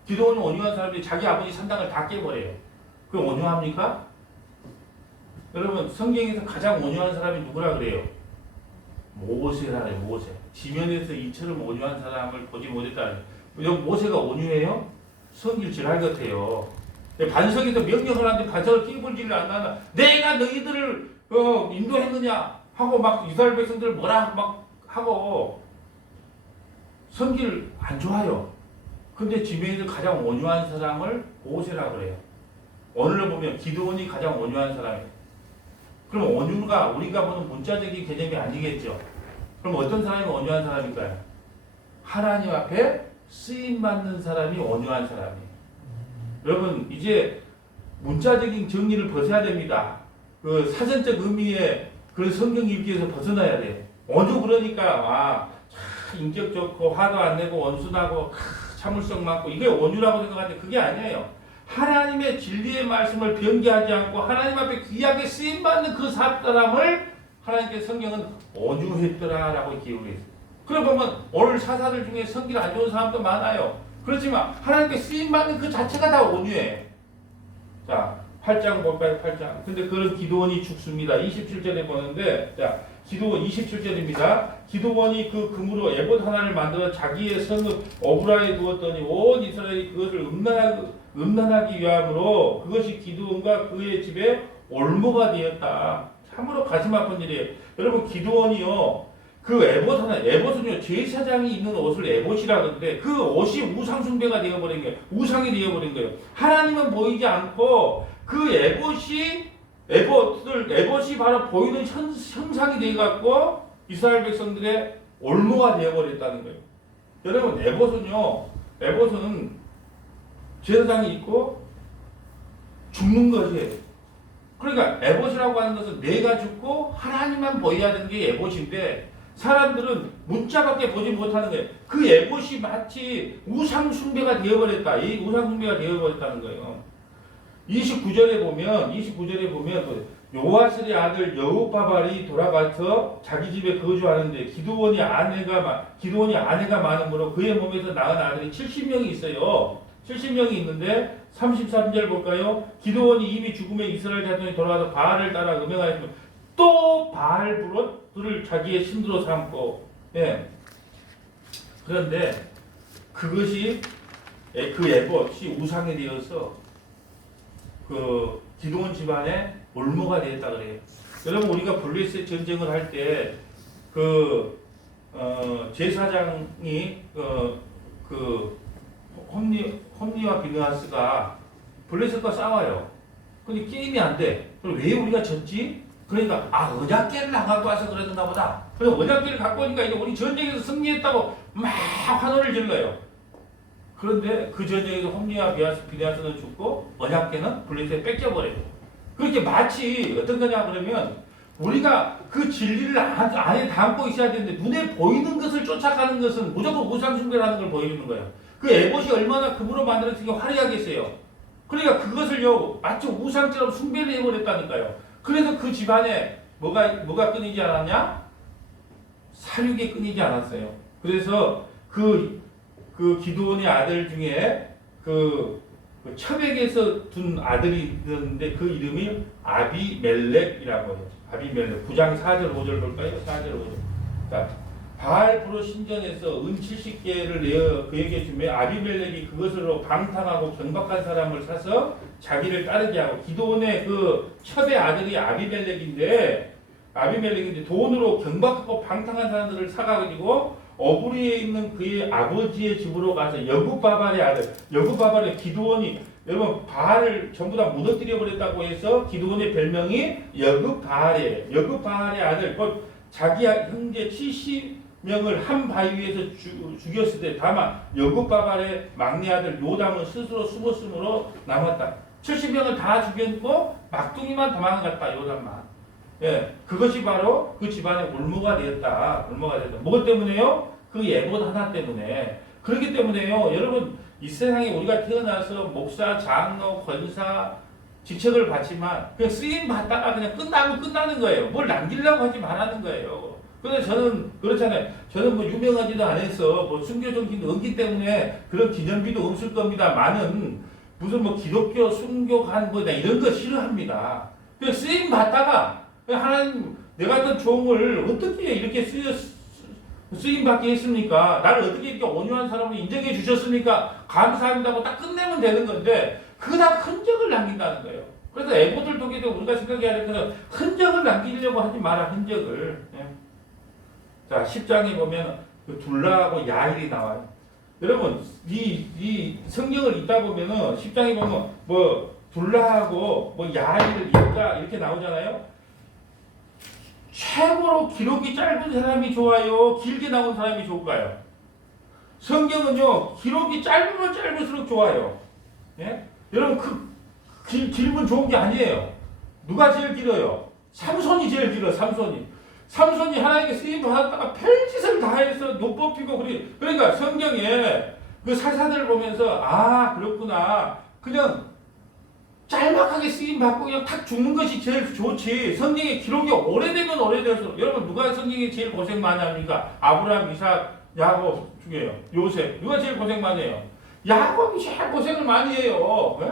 기드온이 온유한 사람이 자기 아버지 산당을 다 깨버려요. 그럼 온유합니까? 여러분 성경에서 가장 온유한 사람이 누구라 그래요? 모세라래요. 모세. 지면에서 이처럼 온유한 사람을 보지 못했다. 모세가 온유해요? 성질 지랄 같아요. 반석에서 명령을 하는데 반석을 끼불지를 안 나나. 내가 너희들을 인도했느냐 하고 막 이스라엘 백성들 뭐라 막 하고 성질 안 좋아요. 근데 지면에서 가장 온유한 사람을 모세라 그래요. 오늘로 보면 기드온이 가장 온유한 사람이에요. 그럼 온유가 우리가 보는 문자적인 개념이 아니겠죠. 그럼 어떤 사람이 온유한 사람일까요? 하나님 앞에 쓰임받는 사람이 온유한 사람이에요. 여러분 이제 문자적인 정리를 벗어야 됩니다. 그 사전적 의미의 그런 성경 읽기에서 벗어나야 돼요. 온유 그러니까 참 인격 좋고 화도 안 내고 온순하고 참을성 많고 이게 온유라고 생각하는데 그게 아니에요. 하나님의 진리의 말씀을 변개하지 않고 하나님 앞에 귀하게 쓰임받는 그 사람을 하나님께서 성경은 온유했더라라고 기록을 했어요. 그러고 보면 오늘 사사들 중에 성질 안 좋은 사람도 많아요. 그렇지만 하나님께 쓰임받는 그 자체가 다 온유해. 자 8장 볼까요? 8장. 근데 그런 기드온이 죽습니다. 27절에 보는데 자 기드온 27절입니다. 기드온이 그 금으로 에봇 하나를 만들어 자기의 성읍 어브라에 두었더니 온 이스라엘이 그것을 음란하기 위함으로 그것이 기드온과 그의 집에 올무가 되었다. 참으로 가슴 아픈 일이에요. 여러분 기드온이요. 그 에봇 하나, 에봇은요 제사장이 입는 옷을 에봇이라 그러는데 그 옷이 우상 숭배가 되어버린 거예요. 우상이 되어버린 거예요. 하나님은 보이지 않고 그 에봇이 바로 보이는 형상이 되어갖고 이스라엘 백성들의 올무가 되어버렸다는 거예요. 여러분 에봇은 제사장이 있고 죽는 것이에요. 그러니까 에봇이라고 하는 것은 내가 죽고 하나님만 보여야 되는 게 에봇인데 사람들은 문자밖에 보지 못하는 거예요. 그 에봇이 마치 우상 숭배가 되어버렸다. 이 우상 숭배가 되어버렸다는 거예요. 29절에 보면 요아스의 아들 여호바발이 돌아가서 자기 집에 거주하는데 기드온이 아내가 많으므로 그의 몸에서 낳은 아들이 70명이 있어요. 70명이 있는데 33절 볼까요? 기드온이 이미 죽음에 이스라엘 자손이 돌아가서 바알을 따라 음행하였으며 또 바알불을 자기의 신으로 삼고 그런데 그것이 그 에봇이 우상이 되어서 그 기드온 집안에 올무가 되었다 그래요. 여러분 우리가 블레셋 전쟁을 할 때 그 제사장이 그 홈니와 비느하스가 블레셋과 싸워요. 근데 게임이 안 돼. 그럼 왜 우리가 졌지? 그러니까 언약궤를 안 갖고 와서 그랬나 보다. 그래서 언약궤를 갖고 오니까 이제 우리 전쟁에서 승리했다고 막 환호를 질러요. 그런데 그 전쟁에서 홈니와 비느하스는 죽고 언약궤는 블레셋에 뺏겨버려요. 그렇게 마치 어떤 거냐 그러면 우리가 그 진리를 안에 담고 있어야 되는데 눈에 보이는 것을 쫓아가는 것은 무조건 우상숭배라는 걸 보여주는 거예요. 그 에봇이 얼마나 금으로 만들어진 게 화려하겠어요. 그러니까 그것을요 마치 우상처럼 숭배를 해버렸다니까요. 그래서 그 집안에 뭐가 끊이지 않았냐? 사륙이 끊이지 않았어요. 그래서 그 기드온의 아들 중에 그 첩에게서 둔 아들이 있는데 그 이름이 아비멜렉이라고 해요. 아비멜렉. 9장 4절 5절 볼까요? 4절 5절. 자, 바알브로 신전에서 은 70개를 내어 그에게 주며 아비멜렉이 그것으로 방탕하고 경박한 사람을 사서 자기를 따르게 하고 기드온의 그 첩의 아들이 아비멜렉인데 돈으로 경박하고 방탕한 사람들을 사가지고 어브리에 있는 그의 아버지의 집으로 가서 여구바발의 아들, 여구바발의 기드온이 여러분 바알을 전부 다 무너뜨려 버렸다고 해서 기드온의 별명이 여구바알이에요. 여구바알의 아들, 곧 자기 형제 70명을 한 바위 위에서 죽였을 때 다만 여구바발의 막내 아들 요담은 스스로 숨었으므로 남았다. 70명을 다 죽였고 막둥이만 도망갔다. 요담만. 그것이 바로 그 집안의 올무가 되었다. 무엇 때문에요? 그 에봇 하나 때문에. 그렇기 때문에요. 여러분 이 세상에 우리가 태어나서 목사, 장로, 권사 직책을 받지만 그냥 쓰임 받다가 그냥 끝나면 끝나는 거예요. 뭘 남기려고 하지 말라는 거예요. 근데 저는 그렇잖아요. 저는 뭐 유명하지도 않아서 뭐 순교 정신도 없기 때문에 그런 기념비도 없을 겁니다만은 무슨 뭐 기독교 순교관 뭐 이런 거 싫어합니다. 그냥 쓰임 받다가 하나님 내가 어떤 종을 어떻게 이렇게 쓰임받게 했습니까? 나를 어떻게 이렇게 온유한 사람으로 인정해 주셨습니까? 감사합니다고 딱 끝내면 되는 건데 그다 흔적을 남긴다는 거예요. 그래서 에봇을 보게 되면 우리가 생각해야 될 것은 흔적을 남기려고 하지 마라. 흔적을. 자 10장에 보면 그 둘라하고 야일이 나와요. 여러분 이 성경을 읽다 보면은 10장에 보면 뭐 둘라하고 뭐 야일을 읽다 이렇게 나오잖아요. 최고로 기록이 짧은 사람이 좋아요? 길게 나온 사람이 좋을까요? 성경은요, 기록이 짧으면 짧을수록 좋아요. 예? 여러분, 길면 좋은 게 아니에요. 누가 제일 길어요? 삼손이 제일 길어, 삼손이. 삼손이 하나님께 쓰임 받았다가 별짓을 다 해서 높 뽑히고, 그러니까 성경에 그 사사들을 보면서, 아, 그렇구나. 그냥 짤막하게 쓰임 받고 그냥 탁 죽는 것이 제일 좋지. 성경의 기록이 오래되면 오래될수록, 여러분, 누가 성경에 제일 고생 많이 합니까? 아브라함, 이삭, 야곱 중에요. 요셉. 누가 제일 고생 많이 해요? 야곱이 제일 고생을 많이 해요. 네?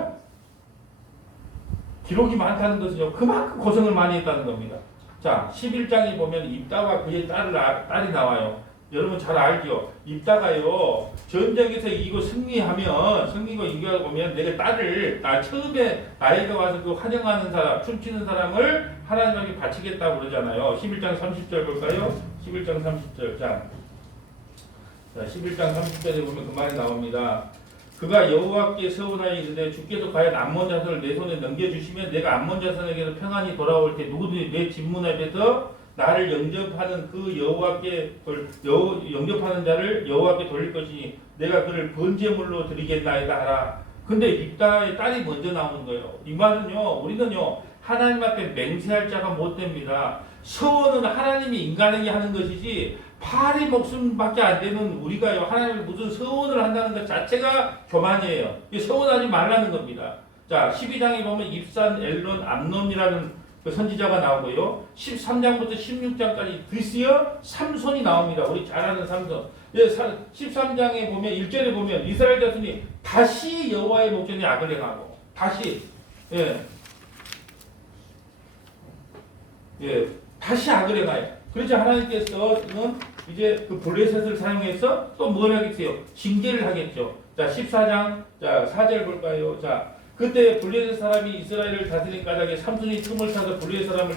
기록이 많다는 것은요, 그만큼 고생을 많이 했다는 겁니다. 자, 11장에 보면 입다와 그의 딸이 나와요. 여러분 잘 알죠? 입다가요, 전쟁에서 이기고 승리고 이기고 보면 내가 나 처음에 나에게 와서 그 환영하는 사람, 춤추는 사람을 하나님께 바치겠다고 그러잖아요. 11장 30절 볼까요? 11장 30절. 자, 11장 30절에 보면 그 말이 나옵니다. 그가 여호와께 서운하여 이르되 주께서 과연 암몬 자손을 내 손에 넘겨주시면 내가 암몬 자손에게서 평안히 돌아올 때 누구든지 내 집문 앞에서 나를 영접하는 그 영접하는 자를 여호와께 돌릴 것이니 내가 그를 번제물로 드리겠나이다 하라. 근데 입다의 딸이 먼저 나오는 거예요. 이 말은요, 우리는요, 하나님 앞에 맹세할 자가 못 됩니다. 서원은 하나님이 인간에게 하는 것이지 파리 목숨밖에 안 되는 우리가요, 하나님이 무슨 서원을 한다는 것 자체가 교만이에요. 서원하지 말라는 겁니다. 자, 12장에 보면 입산 엘론 암논이라는 그 선지자가 나오고요. 13장부터 16장까지 드디어 삼손이 나옵니다. 우리 잘 아는 삼손. 13장에 보면 1절에 보면 이스라엘 자손이 다시 여호와의 목전에 악을 행하고 다시 다시 악을 행하여. 그렇죠. 하나님께서는 이제 그 블레셋을 사용해서 또 뭘 하겠어요? 징계를 하겠죠. 자, 14장, 자, 4절 볼까요? 자, 그때 블레셋 사람이 이스라엘을 다스린 까닭에 삼손이 틈을 타서 블레셋 사람을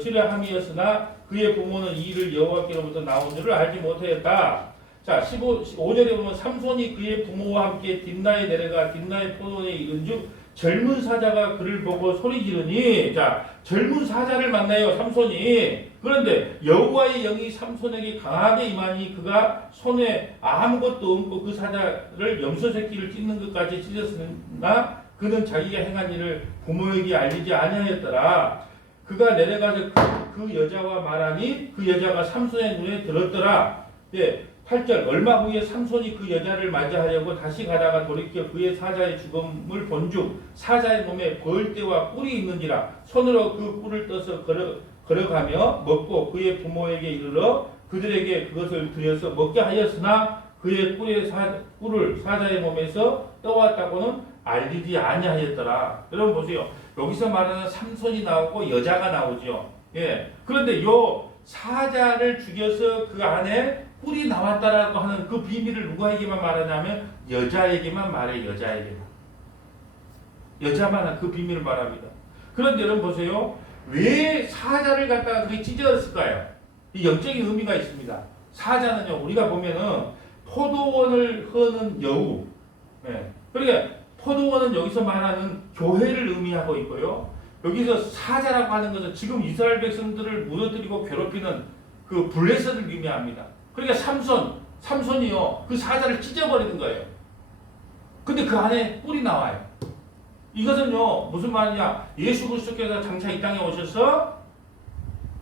치려함이었으나 그의 부모는 이 일을 여호와께로부터 나온 줄을 알지 못하였다. 자, 5절에 보면 삼손이 그의 부모와 함께 딥나에 내려가 딥나의 포도원에 이른즉 젊은 사자가 그를 보고 소리 지르니, 자, 젊은 사자를 만나요, 삼손이. 그런데 여호와의 영이 삼손에게 강하게 임하니 그가 손에 아무것도 없고 그 사자를 염소 새끼를 찢는 것까지 찢었으나 그는 자기가 행한 일을 부모에게 알리지 아니하였더라. 그가 내려가서 그 여자와 말하니 그 여자가 삼손의 눈에 들었더라. 8절 얼마 후에 삼손이 그 여자를 맞이하려고 다시 가다가 돌이켜 그의 사자의 죽음을 본즉 사자의 몸에 벌떼와 뿔이 있는지라 손으로 그 뿔을 떠서 걸어가며 먹고 그의 부모에게 이르러 그들에게 그것을 들여서 먹게 하였으나 그의 뿔을 사자의 몸에서 떠왔다고는 알리지 아니하였더라. 여러분 보세요. 여기서 말하는 삼손이 나오고 여자가 나오죠. 그런데 요 사자를 죽여서 그 안에 뿔이 나왔다라고 하는 그 비밀을 누구에게만 말하냐면 여자에게만 말해. 여자만 그 비밀을 말합니다. 그런데 여러분 보세요. 왜 사자를 갖다가 그게 찢어졌을까요? 이 영적인 의미가 있습니다. 사자는요, 우리가 보면은 포도원을 허는 여우. 그러니까 포도원은 여기서 말하는 교회를 의미하고 있고요. 여기서 사자라고 하는 것은 지금 이스라엘 백성들을 무너뜨리고 괴롭히는 그 블레셋을 의미합니다. 그러니까 삼손이요, 그 사자를 찢어버리는 거예요. 근데 그 안에 뿔이 나와요. 이것은요, 무슨 말이냐? 예수 그리스도께서 장차 이 땅에 오셔서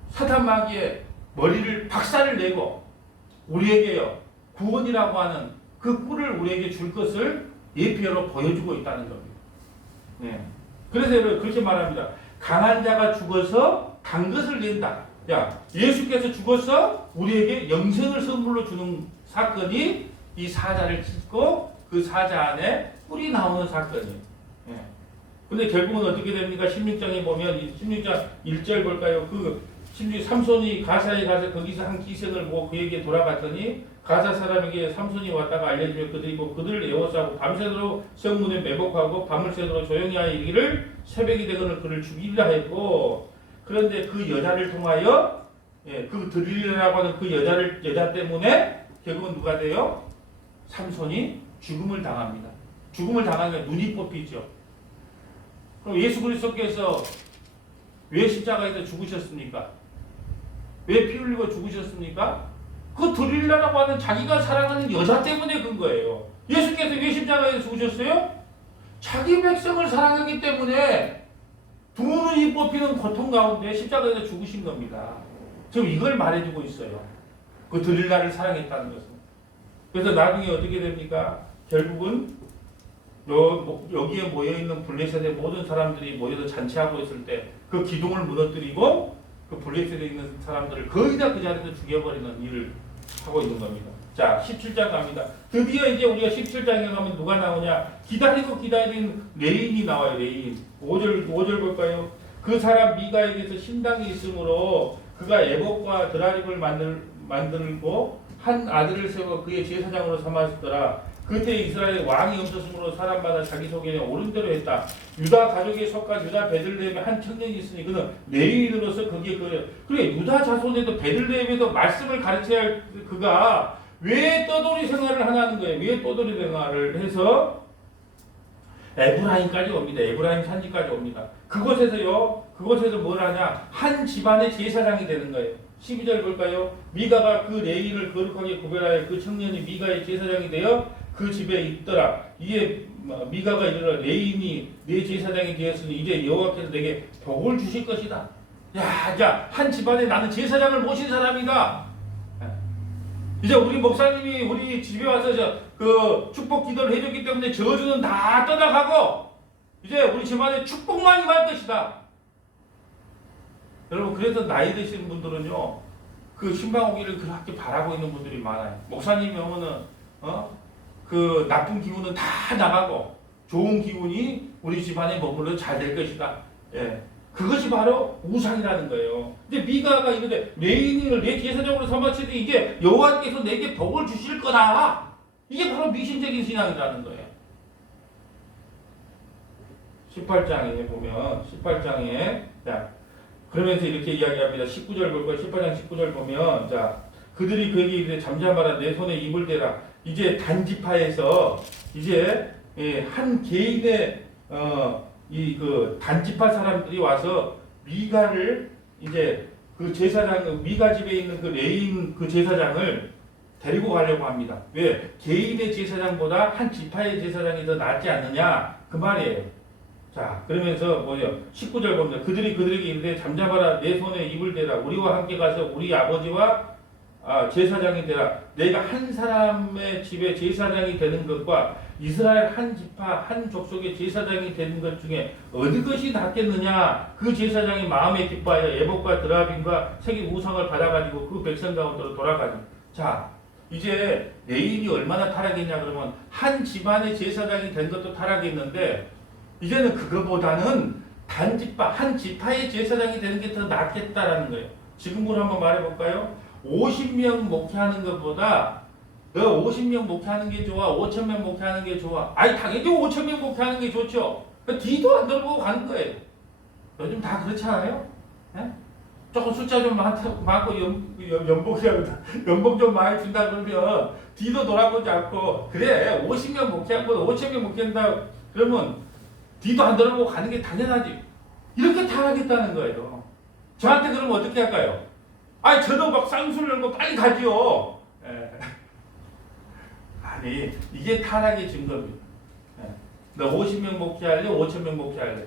사탄 마귀의 머리를 박살을 내고 우리에게요, 구원이라고 하는 그 뿔을 우리에게 줄 것을 예표로 보여주고 있다는 겁니다. 그래서 그렇게 말합니다. 강한 자가 죽어서 단 것을 낸다. 야, 예수께서 죽어서 우리에게 영생을 선물로 주는 사건이 이 사자를 찢고 그 사자 안에 뿔이 나오는 사건이에요. 근데 결국은 어떻게 됩니까? 16장에 보면 16장 1절 볼까요? 삼손이 가사에 가서 거기서 한 기색을 보고 그에게 돌아갔더니 가사 사람에게 삼손이 왔다가 알려주며 그들을 에워싸고 밤새도록 성문에 매복하고 밤을 새도록 조용히 하여 이르기를 새벽이 되거늘 그를 죽이리라 했고, 그런데 그 여자를 통하여 그 들릴라라고 하는 그 여자 때문에 결국은 누가 돼요? 삼손이 죽음을 당합니다. 죽음을 당하니까 눈이 뽑히죠. 그럼 예수 그리스도께서 왜 십자가에서 죽으셨습니까? 왜 피 흘리고 죽으셨습니까? 그 드릴라라고 하는 자기가 사랑하는 여자 때문에 그런 거예요. 예수께서 왜 십자가에서 죽으셨어요? 자기 백성을 사랑하기 때문에 두 눈이 뽑히는 고통 가운데 십자가에서 죽으신 겁니다. 지금 이걸 말해주고 있어요. 그 드릴라를 사랑했다는 것은. 그래서 나중에 어떻게 됩니까? 결국은 여기에 모여있는 블레셋의 모든 사람들이 모여서 잔치하고 있을 때 그 기둥을 무너뜨리고 그 블레셋에 있는 사람들을 거의 다 그 자리에서 죽여버리는 일을 하고 있는 겁니다. 자, 17장 갑니다. 드디어 이제 우리가 17장에 가면 누가 나오냐? 기다리고 기다린 레인이 나와요. 레인. 5절 볼까요? 그 사람 미가에게서 신당이 있으므로 그가 에봇과 드라립을 만들고 한 아들을 세워 그의 제사장으로 삼았더라. 그때 이스라엘 왕이 없었으므로 사람마다 자기 소견에 옳은 대로 했다. 유다 가족에 속한 유다 베들레헴에 한 청년이 있으니 그는 레위인으로서 거기에 그래 유다 자손에도 베들레헴에도 말씀을 가르쳐야 할 그가 왜 떠돌이 생활을 하냐는 거예요. 왜 떠돌이 생활을 해서 에브라임까지 옵니다. 에브라임 산지까지 옵니다. 그곳에서 뭘 하냐? 한 집안의 제사장이 되는 거예요. 12절 볼까요? 미가가 그 레위인을 거룩하게 구별하여 그 청년이 미가의 제사장이 되어 그 집에 있더라. 이에 미가가 이르러 레위인이 내 제사장이 되었으니 이제 여호와께서 내게 복을 주실 것이다. 야, 한 집안에 나는 제사장을 모신 사람이다. 이제 우리 목사님이 우리 집에 와서 그 축복 기도를 해줬기 때문에 저주는 다 떠나가고 이제 우리 집안에 축복만 임할 것이다. 여러분, 그래서 나이 드신 분들은요, 그 신방 오기를 그렇게 바라고 있는 분들이 많아요. 목사님이 오면은 그 나쁜 기운은 다 나가고 좋은 기운이 우리 집안에 머물러 잘 될 것이다. 예. 그것이 바로 우상이라는 거예요. 근데 미가가 이런데 레위인을 내 제사장으로 삼았으니 이제 여호와께서 내게 복을 주실 거다. 이게 바로 미신적인 신앙이라는 거예요. 18장에 보면 18장에 자 그러면서 이렇게 이야기합니다. 19절 볼 거예요. 18장 19절 보면 자 그들이 그에게 이르되 잠잠하라 내 손에 입을 대라. 이제 단지파에서 이제 한 개인의 이 그 단지파 사람들이 와서 미가를 이제 그 제사장 미가 집에 있는 그 레인 그 제사장을 데리고 가려고 합니다. 왜? 개인의 제사장보다 한 지파의 제사장이 더 낫지 않느냐 그 말이에요. 자 그러면서 뭐죠? 19절 봅니다. 그들에게 이르되 잠잠하라 내 손에 입을 대라 우리와 함께 가서 우리 아버지와 제사장이 되라. 내가 한 사람의 집에 제사장이 되는 것과 이스라엘 한 지파 한 족속의 제사장이 되는 것 중에 어느 것이 낫겠느냐? 그 제사장이 마음에 기뻐하여 에봇과 드라빔과 색의 우상을 받아가지고 그 백성 가운데로 돌아가니. 자 이제 레인이 얼마나 타락했냐 그러면 한 집안의 제사장이 된 것도 타락했는데 이제는 그거보다는 단지파 한 지파의 제사장이 되는 게 더 낫겠다라는 거예요. 지금으로 한번 말해볼까요? 50명 목회하는 것보다 너 50명 목회하는 게 좋아? 5,000명 목회하는 게 좋아? 아니 당연히 5,000명 목회하는 게 좋죠. 뒤도 안 돌아보고 가는 거예요. 요즘 다 그렇지 않아요? 네? 조금 숫자 좀 많고 연봉 좀 많이 준다 그러면 뒤도 돌아보지 않고 그래 50명 목회하고 5,000명 목회한다 그러면 뒤도 안 돌아보고 가는 게 당연하지. 이렇게 타락했다는 거예요. 저한테 그러면 어떻게 할까요? 아니 저도 막 쌍술 열고 빨리 가지요. 아니 이게 타락의 증거입니다. 너 50명 목회할래? 5,000명 목회할래?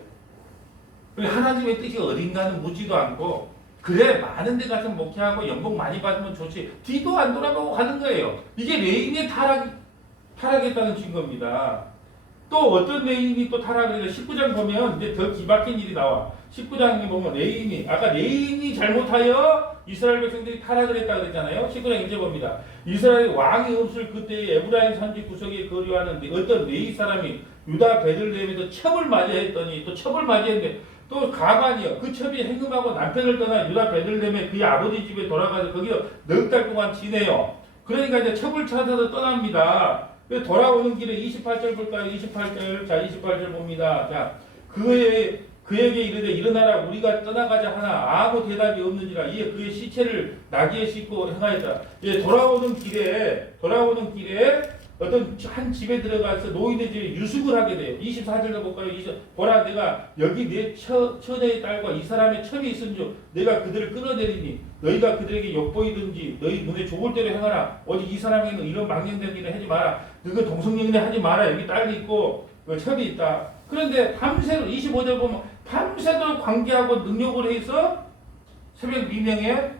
하나님의 뜻이 어딘가는 묻지도 않고 그래 많은 데 가서 목회하고 연봉 많이 받으면 좋지 뒤도 안 돌아보고 가는 거예요. 이게 레인의 타락했다는 증거입니다. 또 어떤 레인이 또 타락을 해서 19장 보면 이제 더 기박힌 일이 나와. 19장에 보면 아까 레인이 잘못하여 이스라엘 백성들이 타락을 했다 그랬잖아요. 19장 이제 봅니다. 이스라엘 왕이 없을 그때에 에브라임 산지 구석에 거류하는 어떤 레위 사람이 유다 베들레헴에서 첩을 맞이했더니 또 첩을 맞이했는데 또 가관이요. 그 첩이 행음하고 남편을 떠나 유다 베들레헴에 그의 아버지 집에 돌아가서 거기서 넉 달 동안 지내요. 그러니까 이제 첩을 찾아서 떠납니다. 돌아오는 길에 28절 볼까요? 28절. 자, 28절 봅니다. 자, 그에게 이르되 일어나라 우리가 떠나가자 하나 아무 대답이 없는지라 이에 그의 시체를 나귀에 싣고 행하였다. 예, 돌아오는 길에 어떤 한 집에 들어가서 노인의 집에 유숙을 하게 돼요. 24절도 볼까요? 보라 내가 여기 내 처녀의 딸과 이 사람의 첩이 있은즉 내가 그들을 끌어내리니 너희가 그들에게 욕보이든지 너희 눈에 좋을 대로 행하라. 오직 이 사람에게는 이런 망령된 일을 하지 마라. 너희 동성연애 하지 마라. 여기 딸이 있고 첩이 있다. 그런데 밤새도록 25절 보면 밤새도록 관계하고 능력을 해서 새벽 미명에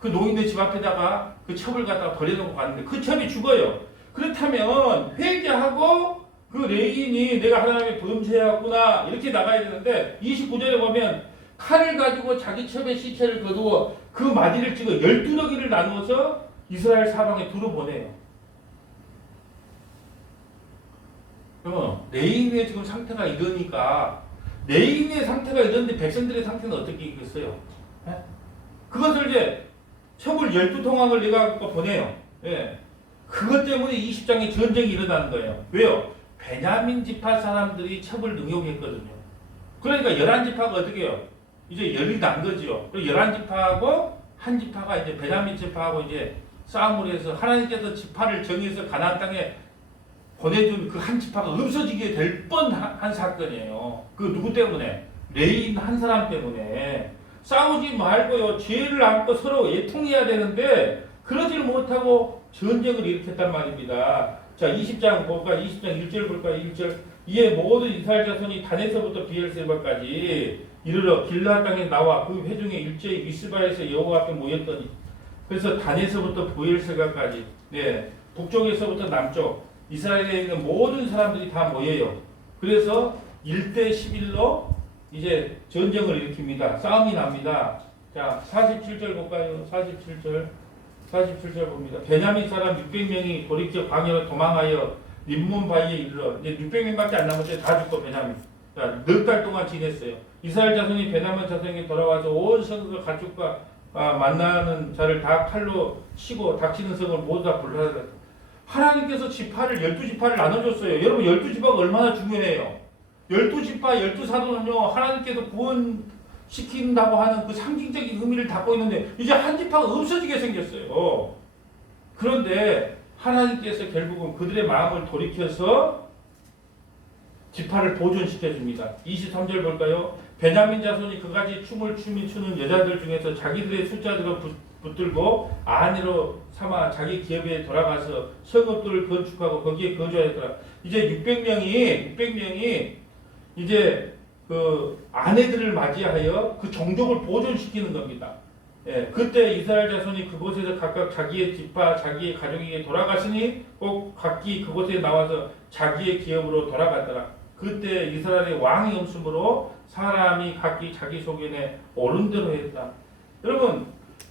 그 노인네 집 앞에다가 그 첩을 갖다가 버려놓고 갔는데 그 첩이 죽어요. 그렇다면 회개하고 그 레인이 내가 하나님의 범죄였구나 이렇게 나가야 되는데 29절에 보면 칼을 가지고 자기 첩의 시체를 거두어 그 마디를 찍어 12덩이를 나누어서 이스라엘 사방에 두루 보내요. 그러면 레인의 지금 상태가 이러니까 레인의 상태가 이런데 백성들의 상태는 어떻게 있겠어요? 그것을 이제 첩을 12통왕을 내가 보내요. 예. 그것 때문에 20장에 전쟁이 일어나는 거예요. 왜요? 베냐민 지파 사람들이 첩을 능욕했거든요. 그러니까 11지파가 어떻게 해요? 이제 열이 난 거죠. 11지파하고 한 지파가 이제 베냐민 지파하고 이제 싸움을 해서 하나님께서 지파를 정해서 가나안 땅에 보내준 그 한 지파가 없어지게 될 뻔한 사건이에요. 그 누구 때문에? 레인 한 사람 때문에. 싸우지 말고요. 죄를 안고 서로 애통해야 되는데 그러지를 못하고 전쟁을 일으켰단 말입니다. 자, 20장 볼까? 20장 1절 볼까? 1절. 이에 모든 이스라엘 자손이 단에서부터 비엘세바까지 이르러 길르앗 땅에 나와 그 회중에 일제히 미스바에서 여호와 앞에 모였더니 그래서 단에서부터 비엘세바까지 네, 북쪽에서부터 남쪽 이스라엘에 있는 모든 사람들이 다 모여요. 그래서 1대 11로 이제 전쟁을 일으킵니다. 싸움이 납니다. 자, 47절 볼까요? 47절 봅니다. 베냐민 사람 600명이 돌이켜 광야로 도망하여 림몬 바위에 이르러 이제 600명밖에 안 남았어요. 다 죽고 베냐민. 자, 넉 달 동안 지냈어요. 이스라엘 자손이 베냐민 자손에게 돌아와서 온 성과 가축과 만나는 자를 다 칼로 치고 닥치는 성을 모두 다 불살랐다. 하나님께서 지파를 12지파를 나눠줬어요. 여러분 12지파가 얼마나 중요해요. 12지파 12사도는요 하나님께서 구원시킨다고 하는 그 상징적인 의미를 담고 있는데 이제 한 지파가 없어지게 생겼어요. 그런데 하나님께서 결국은 그들의 마음을 돌이켜서 지파를 보존시켜줍니다. 23절 볼까요? 베냐민 자손이 그가지 춤을 추는 여자들 중에서 자기들의 숫자들을 붙들고 아내로 삼아 자기 기업에 돌아가서 성읍들을 건축하고 거기에 거주하였더라. 이제 600명이 이제 그 아내들을 맞이하여 그 종족을 보존시키는 겁니다. 예, 그때 이스라엘 자손이 그곳에서 각각 자기의 지파, 자기의 가족에게 돌아갔으니 꼭 각기 그곳에 나와서 자기의 기업으로 돌아갔더라. 그때 이스라엘의 왕이 없으므로 사람이 각기 자기 소견에 옳은 대로 했다. 여러분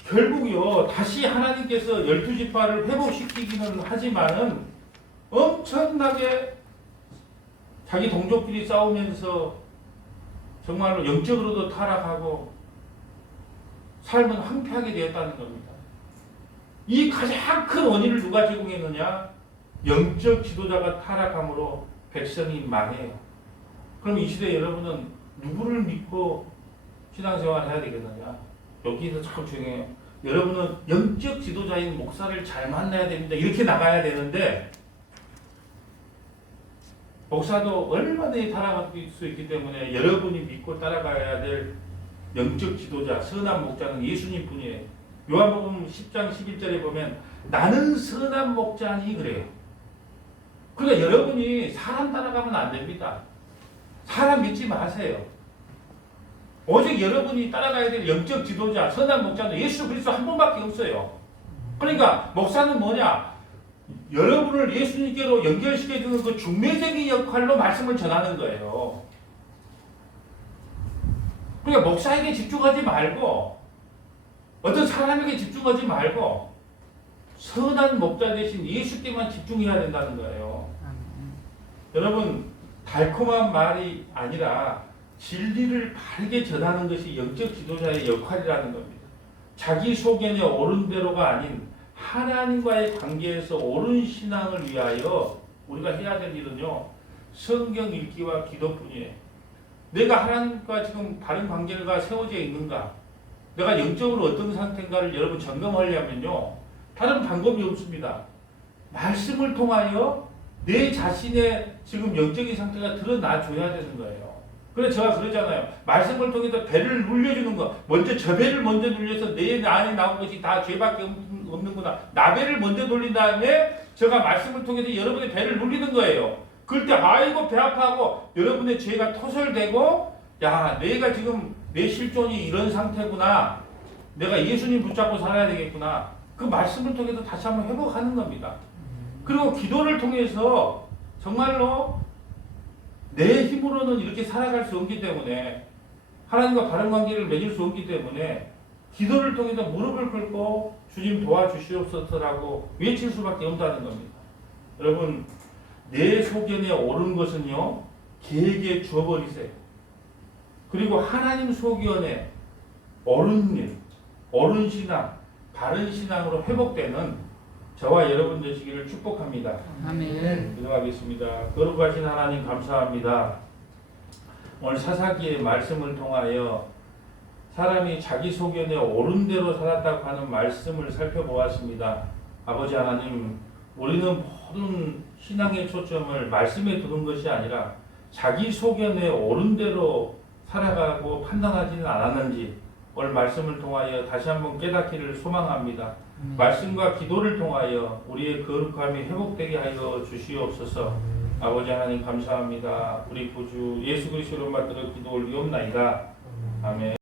결국요 다시 하나님께서 12지파를 회복시키기는 하지만은 엄청나게 자기 동족끼리 싸우면서 정말로 영적으로도 타락하고 삶은 황폐하게 되었다는 겁니다. 이 가장 큰 원인을 누가 제공했느냐? 영적 지도자가 타락함으로 백성이 망해요. 그럼 이 시대 여러분은 누구를 믿고 신앙생활을 해야 되겠느냐? 여기서 참 중요해요. 여러분은 영적 지도자인 목사를 잘 만나야 됩니다. 이렇게 나가야 되는데 목사도 얼마든지 타락할 수 있기 때문에 여러분이 믿고 따라가야 될 영적 지도자, 선한 목자는 예수님 뿐이에요. 요한복음 10장 11절에 보면 나는 선한 목자니 그래요. 그러니까 여러분이 사람 따라가면 안 됩니다. 사람 믿지 마세요. 오직 여러분이 따라가야 될 영적 지도자, 선한 목자는 예수 그리스도 한 분밖에 없어요. 그러니까 목사는 뭐냐? 여러분을 예수님께로 연결시켜주는 그 중매적인 역할로 말씀을 전하는 거예요. 그러니까 목사에게 집중하지 말고 어떤 사람에게 집중하지 말고 선한 목자 대신 예수께만 집중해야 된다는 거예요. 여러분 달콤한 말이 아니라 진리를 바르게 전하는 것이 영적 지도자의 역할이라는 겁니다. 자기 소견에 옳은 대로가 아닌 하나님과의 관계에서 옳은 신앙을 위하여 우리가 해야 될 일은요. 성경 읽기와 기도뿐이에요. 내가 하나님과 지금 바른 관계가 세워져 있는가? 내가 영적으로 어떤 상태인가를 여러분 점검하려면요. 다른 방법이 없습니다. 말씀을 통하여 내 자신의 지금 영적인 상태가 드러나줘야 되는 거예요. 그래서 제가 그러잖아요. 말씀을 통해서 배를 눌려주는 거. 먼저 저 배를 먼저 눌려서 내 안에 나온 것이 다 죄밖에 없는구나. 나 배를 먼저 돌린 다음에 제가 말씀을 통해서 여러분의 배를 눌리는 거예요. 그럴 때 아이고 배 아파하고 여러분의 죄가 토설되고 야 내가 지금 내 실존이 이런 상태구나. 내가 예수님 붙잡고 살아야 되겠구나. 그 말씀을 통해서 다시 한번 회복하는 겁니다. 그리고 기도를 통해서 정말로 내 힘으로는 이렇게 살아갈 수 없기 때문에 하나님과 바른 관계를 맺을 수 없기 때문에 기도를 통해서 무릎을 꿇고 주님 도와주시옵소서라고 외칠 수밖에 없다는 겁니다. 여러분 내 소견에 옳은 것은요 개에게 주어버리세요. 그리고 하나님 소견에 옳은 일, 옳은 신앙, 바른 신앙으로 회복되는 저와 여러분 되시기를 축복합니다. 아멘. 기도하겠습니다. 거룩하신 하나님 감사합니다. 오늘 사사기의 말씀을 통하여 사람이 자기 소견에 옳은 대로 살았다고 하는 말씀을 살펴보았습니다. 아버지 하나님, 우리는 모든 신앙의 초점을 말씀에 두는 것이 아니라 자기 소견에 옳은 대로 살아가고 판단하지는 않았는지 오늘 말씀을 통하여 다시 한번 깨닫기를 소망합니다. 말씀과 기도를 통하여 우리의 거룩함이 회복되게 하여 주시옵소서. 아버지 하나님 감사합니다. 우리 구주 예수 그리스도로 받들어 기도 올리옵나이다. 아멘.